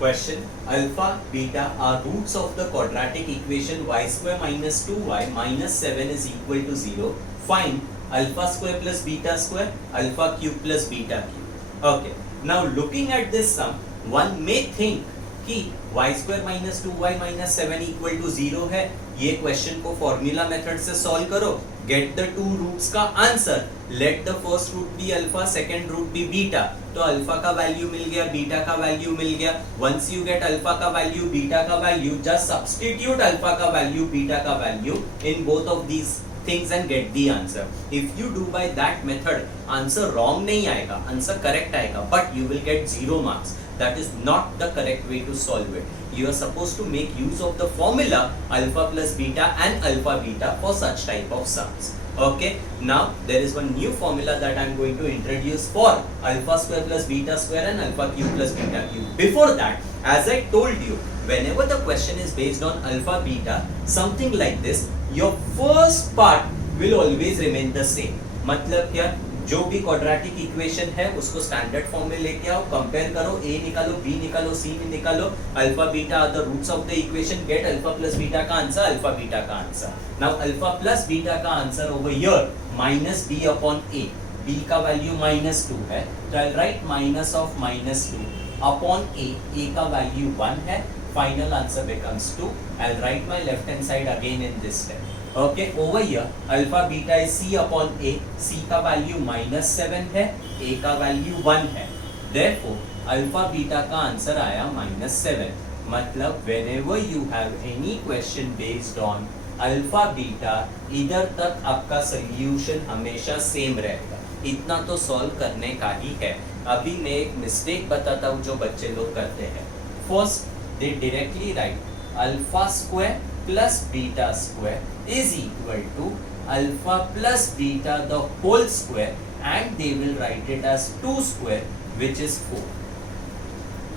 Question: alpha beta are roots of the quadratic equation y square minus 2y minus 7 is equal to 0. Find alpha square plus beta square, alpha cube plus beta cube. Okay, now looking at this sum, one may think कि y square minus 2y minus 7 equal to 0 है। ये question को formula method से solve करो, get the two roots का answer, let the first root be alpha, second root be beta, तो alpha का value मिल गया, बीटा का वैल्यू मिल गया। वंस यू गेट अल्फा का वैल्यू, बीटा का वैल्यू, जस्ट सब्स्टिट्यूट अल्फा का वैल्यू, बीटा का value in both of these things and get the answer. If you do by that method, answer wrong नहीं आएगा, answer correct आएगा, but you will get 0 marks. That is not the correct way to solve it. You are supposed to make use of the formula alpha plus beta and alpha beta for such type of sums. Okay, now there is one new formula that I am going to introduce for alpha square plus beta square and alpha cube plus beta cube. Before that, as I told you, whenever the question is based on alpha beta, something like this, your first part will always remain the same. मतलब क्या? जो भी quadratic equation है उसको standard form में लेके आओ, कंपेयर करो, a निकालो, b निकालो, c निकालो, alpha beta are the roots of the equation, get alpha plus beta का आंसर, अल्फा बीटा का answer. Now alpha plus beta का answer over here minus b upon a, b का वैल्यू माइनस 2 है, तो I write minus of minus 2 upon a का value 1 है, final answer becomes 2। I write my left hand side again in this step. Okay, over here alpha beta is c upon a, c का value minus 7 है, a का value 1 है, therefore alpha beta का आंसर आया माइनस 7। मतलब whenever you have any question based on alpha beta, इधर तक आपका solution हमेशा सेम रहेगा। इतना तो सॉल्व करने का ही है। अभी मैं एक मिस्टेक बताता हूँ जो बच्चे लोग करते हैं। First they directly write alpha square plus beta square is equal to alpha plus beta the whole square, and they will write it as 2 square, which is 4.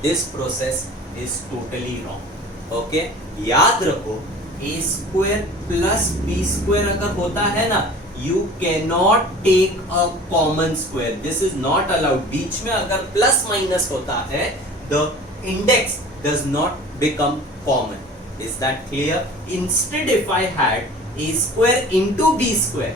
This process is totally wrong. Okay, याद रखो a square plus b square अगर होता है ना, you cannot take a common square. This is not allowed. बीच में अगर plus minus होता है, the index does not become common. Is that clear? Instead, if I had a square into b square,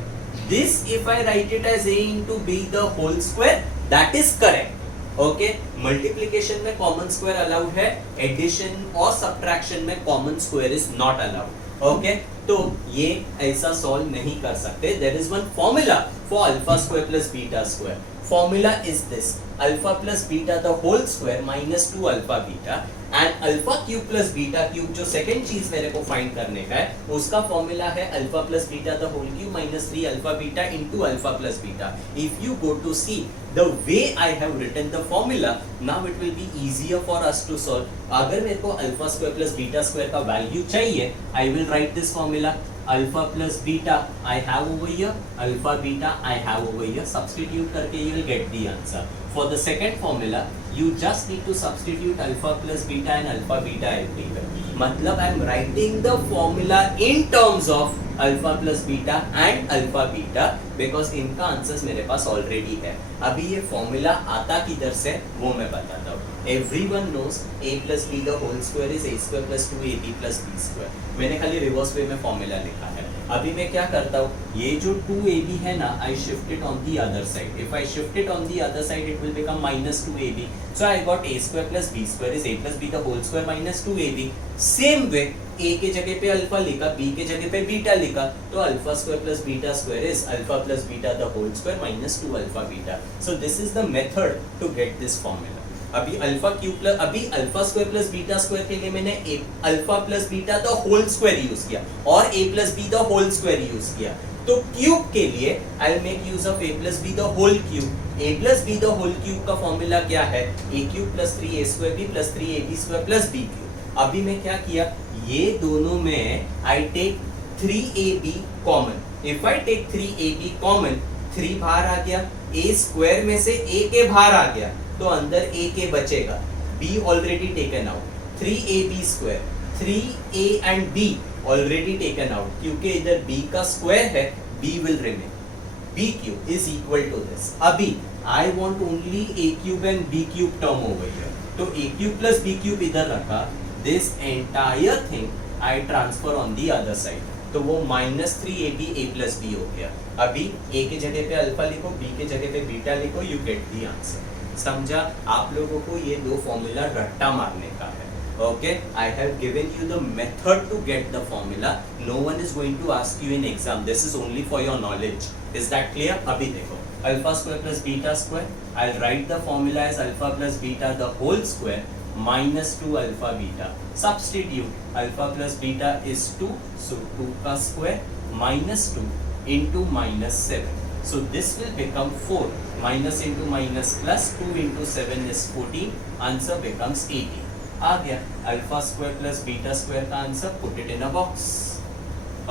this if I write it as a into b the whole square, that is correct. Okay, multiplication में common square allowed है, addition और subtraction में common square is not allowed. Okay, तो ये ऐसा solve नहीं कर सकते. There is one formula for alpha square plus beta square. Formula is this: alpha plus beta the whole square minus 2 alpha beta, and alpha cube plus beta cube, जो second चीज मेरे को फाइंड करने का है, उसका फॉर्मूला है alpha plus beta the whole cube minus 3 alpha beta into alpha plus beta. If you go to see the way I have written the formula, now it will be easier for us to solve. अगर मेरे को alpha square plus beta square का वैल्यू चाहिए, I will write this formula: alpha plus beta I have over here, alpha beta I have over here. Substitute करके you will get the answer. For the second formula, you just need to substitute alpha plus beta and alpha beta everywhere. मतलब I am writing the formula in terms of alpha plus beta and alpha beta, because इनका आंसर्स मेरे पास ऑलरेडी है. अभी ये फॉर्मूला आता किधर से वो मैं बताता हूँ. Everyone knows a plus b the whole square is a square plus 2ab plus b square. मैंने खाली रिवर्स वे में फॉर्मूला लिखा है. अभी मैं क्या करता हूँ, ये जो 2ab है ना, I shift it on the other side. If I shift it on the other side, it will become minus 2ab. So I got a square plus b square is a plus b the whole square minus 2ab. Same way a के जगह पे अल्फा लिखा, b के जगह पे beta लिखा, तो alpha square plus beta square is alpha plus beta the whole square minus 2 alpha beta. So this is the method to get this formula. अभी अल्फा क्यूब प्लस, अभी alpha square plus beta square के लिए मैंने alpha plus beta the whole square use किया और a plus b the whole square use किया. तो cube के लिए I will make use of a plus b the whole cube. a plus b the whole cube का formula क्या है? a cube plus 3a square b plus 3ab square plus b cube. अभी मैं क्या किया, ये दोनों में I take 3ab common. If I take 3ab common, 3 बाहर आ गया, a स्क्वायर में से a के बाहर आ गया, तो अंदर a के बचेगा, b already taken out. 3ab square, 3a and b already taken out, क्योंकि इधर b का स्क्वायर है, b will remain. b cube is equal to this. अभी I want only a cube and b cube term over here, तो a cube plus b cube इधर रखा. This entire thing I transfer on the other side, तो वो minus 3ab a plus b हो गया. अभी a के जगह पे अल्फा लिखो, b के जगह पे बीटा लिखो, you get the answer. समझा? आप लोगों को ये दो फॉर्मूला रट्टा मारने का है. Okay, I have given you the method to get the formula. No one is going to ask you in exam. This is only for your knowledge. Is that clear? अभी देखो, alpha square plus beta square, I'll write the formula as alpha plus beta the whole square minus 2 alpha beta. Substitute alpha plus beta is 2, so 2 का square minus 2 into minus 7. So this will become 4. Minus into minus plus 2 into 7 is 14. Answer becomes 18. आ गया alpha square plus beta square का answer. Put it in a box.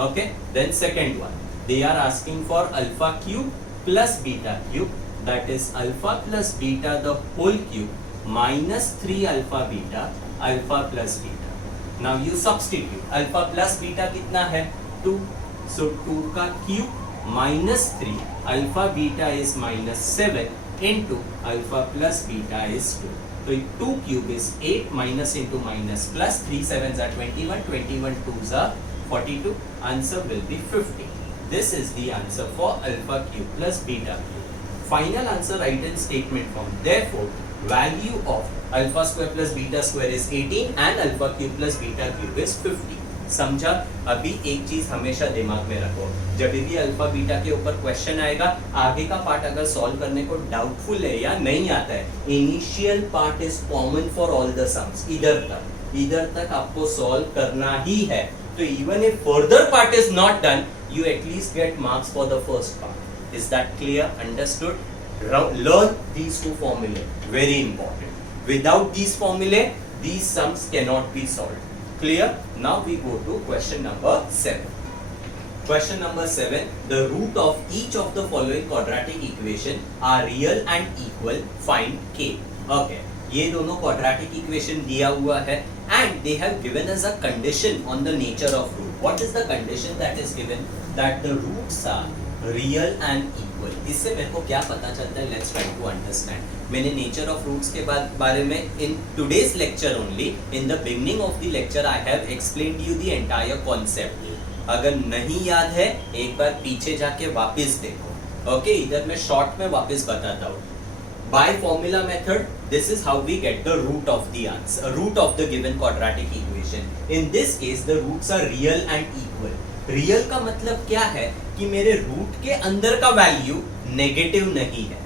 Okay. Then second one, they are asking for alpha cube plus beta cube. That is alpha plus beta the whole cube minus 3 alpha beta alpha plus beta. Now you substitute. Alpha plus beta कितना है? 2. So 2 का cube minus 3 alpha beta is minus 7 into alpha plus beta is 2. So 2 cube is 8 minus into minus plus 3 7s are 21. 21 2s are 42. Answer will be 50. This is the answer for alpha cube plus beta cube. Final answer write in statement form. Therefore, value of alpha square plus beta square is 18 and alpha cube plus beta cube is 50. समझा? अभी एक चीज हमेशा दिमाग में रखो, जब भी अल्फा बीटा के ऊपर क्वेश्चन आएगा, आगे का पार्ट अगर सॉल्व करने को डाउटफुल है या नहीं आता है, initial part is common for all the sums. इधर तक आपको सॉल्व करना ही है. तो even if further part is not done, you at least get marks for the first part. Is that clear? Understood? Learn these two formulae, very important. Without these formulae, these sums cannot be solved. Clear? Now we go to question number 7. Question number 7, the root of each of the following quadratic equation are real and equal. Find k. Okay, ये दोनों quadratic equation दिया हुआ है and they have given us a condition on the nature of root. What is the condition that is given? That the roots are real and equal. Equal. इससे मेरे को क्या पता चलता है, लेट्स ट्राई टू अंडरस्टैंड। मैंने nature of roots के बारे में in today's lecture only, in the beginning of the lecture I have explained you the entire concept. अगर नहीं याद है एक बार पीछे जाके वापस देखो। ओके, इधर मैं शॉर्ट में वापस बताता हूँ। By formula method, this is how we get the root of the answer, root of the given quadratic equation. In this case, the roots are real and equal. Real का मतलब क्या है कि मेरे रूट के अंदर का वैल्यू नेगेटिव नहीं है।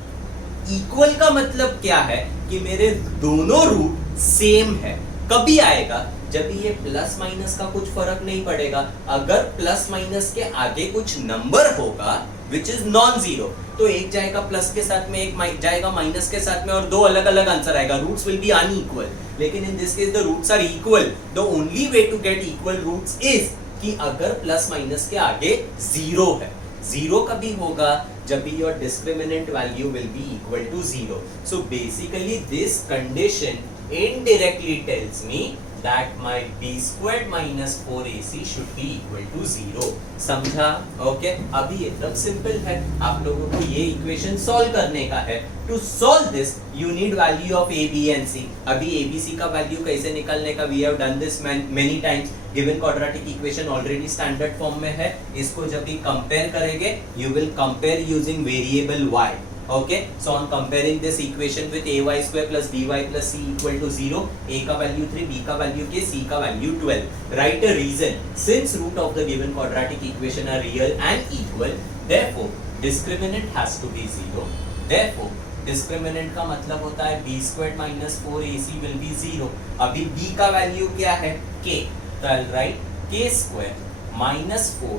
इक्वल का मतलब क्या है कि मेरे दोनों रूट सेम है। कभी आएगा जब ये प्लस माइनस का कुछ फर्क नहीं पड़ेगा। अगर प्लस माइनस के आगे कुछ नंबर होगा विच इज नॉन जीरो, तो एक जाएगा प्लस के साथ में, एक जाएगा माइनस के साथ में, और दो अलग अलग आंसर आएगा। Roots will be unequal. लेकिन in this case the roots are equal. The only way to get equal roots is कि अगर प्लस माइनस के आगे जीरो है। जीरो कभी होगा जब भी your discriminant value will be equal to zero. So basically this condition indirectly tells me that my b squared minus 4ac should be equal to 0. समझा? ओके, अभी एकदम सिंपल है। आप लोगों को ये इक्वेशन सॉल्व करने का है। To solve this you need value of a b and c। अभी a b c का वैल्यू कैसे निकालने का, we have done this many times. Given quadratic equation already standard form में है। इसको जब भी कंपेयर करेंगे you will compare using variable y. Okay, so on comparing this equation with ay square plus by plus c equal to 0, a का value 3, b का value k, c का value 12. Write a reason. Since root of the given quadratic equation are real and equal, therefore discriminant has to be 0. Therefore discriminant का मतलब होता है b squared minus 4ac will be 0. अभी b का value क्या है, k, तो I'll write k square minus 4,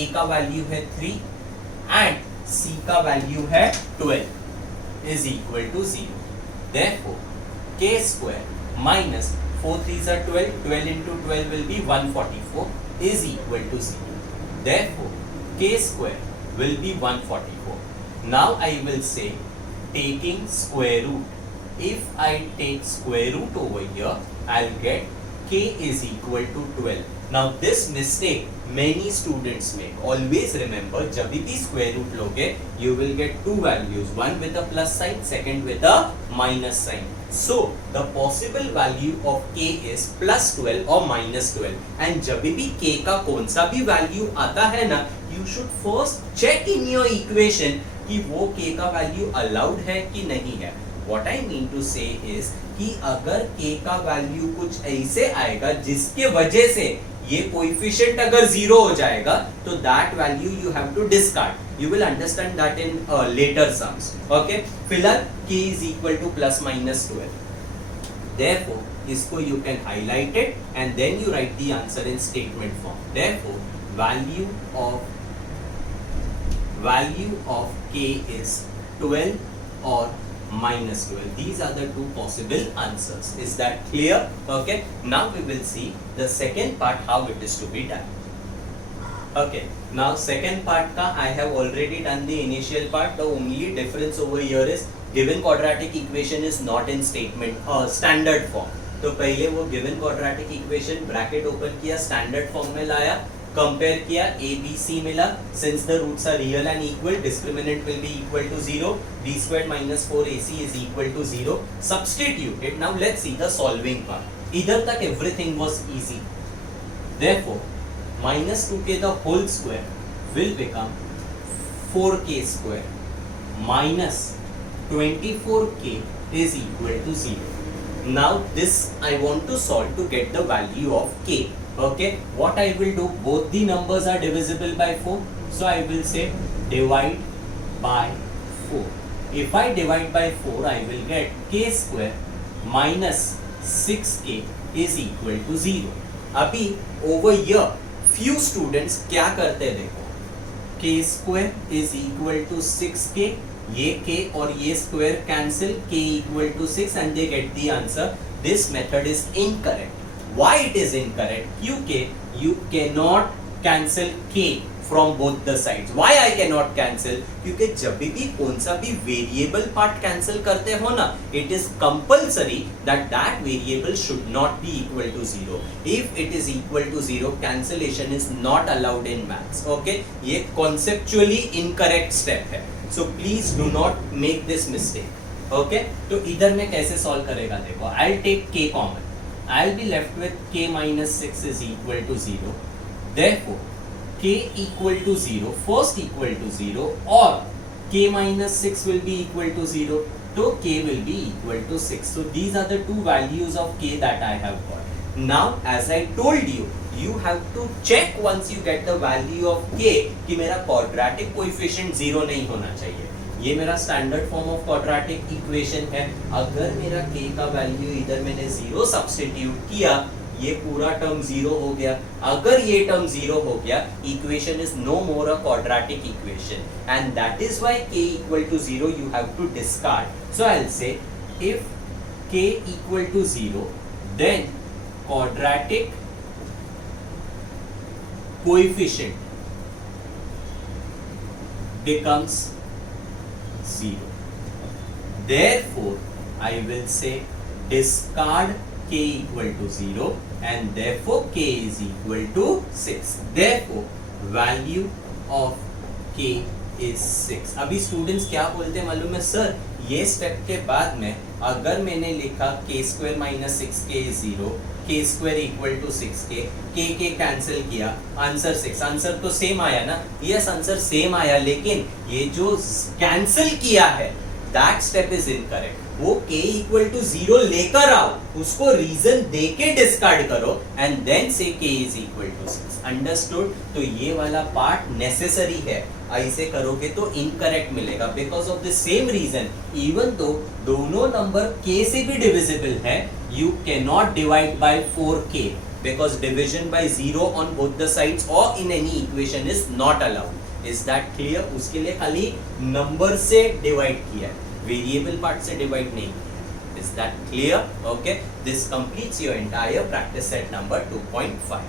a का value है 3 and c का वैल्यू है 12 is equal to 0. Therefore k square minus 4 3s are 12, 12 into 12 will be 144 is equal to 0. Therefore k square will be 144. Now I will say taking square root. If I take square root over here, I'll get k is equal to 12. Now this mistake many students make. Always remember, जब भी square root लोगे you will get two values, one with a plus sign, second with a minus sign. So the possible value of k is plus 12 or minus 12. And जब भी k का कौन सा भी value आता है ना, you should first check in your equation कि वो k का value allowed है कि नहीं है. What I mean to say is कि अगर k का वैल्यू कुछ ऐसे आएगा जिसके वजह से ये कोएफिशिएंट अगर जीरो हो जाएगा तो that value you have to discard. You will understand that in later sums. Okay, फिलहाल k is equal to plus minus 12. Therefore इसको you can highlight it and then you write the answer in statement form. Therefore value of k is 12 or minus 12. These are the two possible answers. Is that clear? Okay, now we will see the second part, how it is to be done. Okay, now second part ka I have already done the initial part. The only difference over here is given quadratic equation is not in statement standard form. तो पहले वो given quadratic equation bracket open किया, standard form में लाया, कंपेयर किया, a b c मिला. Since the roots are real and equal, discriminant will be equal to 0. b squared minus 4ac is equal to 0. Substitute it. Now let's see the solving part. इधर तक everything was easy. Therefore minus 2k the whole square will become 4k square minus 24k is equal to 0. Now this I want to solve to get the value of k. Okay, what I will do, both the numbers are divisible by 4, so I will say divide by 4. If I divide by 4, I will get k square minus 6k is equal to 0. अभी over here few students क्या करते देखो, k square is equal to 6k, ये k और ये square cancel, k equal to 6 and they get the answer. This method is incorrect. Why it is incorrect? क्योंकि you cannot cancel k from both the sides. Why I cannot cancel? क्योंकि जब भी कौन सा भी variable part cancel करते हो ना, it is compulsory that that variable should not be equal to 0. If it is equal to 0, cancellation is not allowed in maths. Okay, ये conceptually incorrect step है. So please do not make this mistake. Okay, तो इधर में कैसे solve करेगा देखो, I take k common, I will be left with k minus 6 is equal to 0, therefore k equal to 0, first equal to 0 or k minus 6 will be equal to 0, so k will be equal to 6. So these are the two values of k that I have got. Now as I told you, you have to check once you get the value of k कि मेरा quadratic coefficient 0 नहीं होना चाहिए। ये मेरा standard form of quadratic equation है। अगर मेरा k का वैल्यू इधर मैंने 0 सब्स्टिट्यूट किया, ये पूरा टर्म 0 हो गया। अगर ये टर्म 0 हो गया, equation is no more a quadratic equation and that is why k equal to 0 you have to discard. So I will say if k equal to 0 then quadratic coefficient becomes 0. Therefore, I will say discard k equal to 0 and therefore k is equal to 6. Therefore, value of k is 6. अभी स्टूडेंट्स क्या बोलते हैं मालूम है सर, ये स्टेप के बाद में अगर मैंने लिखा k square minus 6k is 0, k square equal to 6k, k cancel किया, आंसर 6, आंसर तो सेम आया ना? यस, आंसर सेम आया, लेकिन ये जो कैंसिल किया है दैट स्टेप इज इनकरेक्ट। वो k इक्वल टू 0 लेकर आओ, उसको रीजन देके डिस्कार्ड करो and then say k is equal to 6। Understood? तो ये वाला पार्ट नेसेसरी है, ऐसे करोगे तो इनकरेक्ट मिलेगा because of the same reason. Even though दोनों नंबर k से भी डिविजिबल है, you cannot divide by 4k because division by 0 on both the sides or in any equation is not allowed. Is that clear? उसके लिए खाली नंबर से डिवाइड किया है, वेरिएबल पार्ट से डिवाइड नहीं किया। Is that clear? Okay, this completes your entire practice set number 2.5.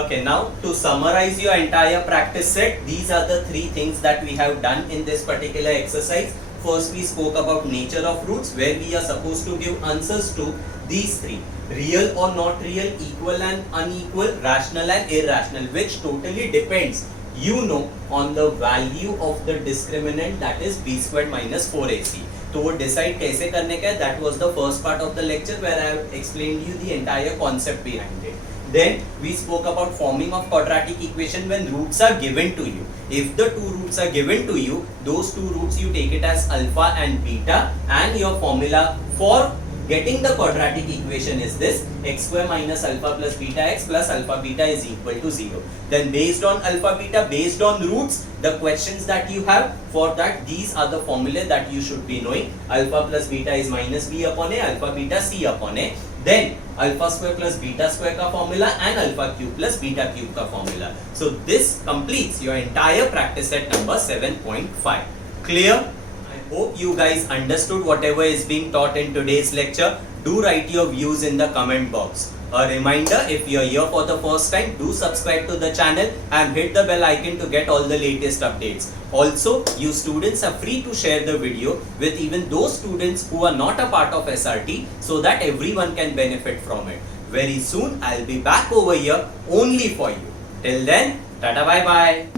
Okay, now to summarize your entire practice set, these are the three things that we have done in this particular exercise. First, we spoke about nature of roots, where we are supposed to give answers to these three: real or not real, equal and unequal, rational and irrational, which totally depends, you know, on the value of the discriminant, that is b squared minus 4ac. तो वो डिसाइड कैसे करने का है, that was the first part of the lecture where I have explained you the entire concept behind it. Then we spoke about forming of quadratic equation when roots are given to you. If the two roots are given to you, those two roots you take it as alpha and beta, and your formula for getting the quadratic equation is this: x square minus alpha plus beta x plus alpha beta is equal to 0. Then based on alpha beta, based on roots, the questions that you have for that, these are the formulae that you should be knowing. Alpha plus beta is minus b upon a, alpha beta c upon a. Then alpha square plus beta square का formula and alpha cube plus beta cube का formula. So this completes your entire practice set number 7.5. Clear? I hope you guys understood whatever is being taught in today's lecture. Do write your views in the comment box. A reminder, if you are here for the first time, do subscribe to the channel and hit the bell icon to get all the latest updates. Also, you students are free to share the video with even those students who are not a part of SRT, so that everyone can benefit from it. Very soon, I'll be back over here only for you. Till then, tata bye bye.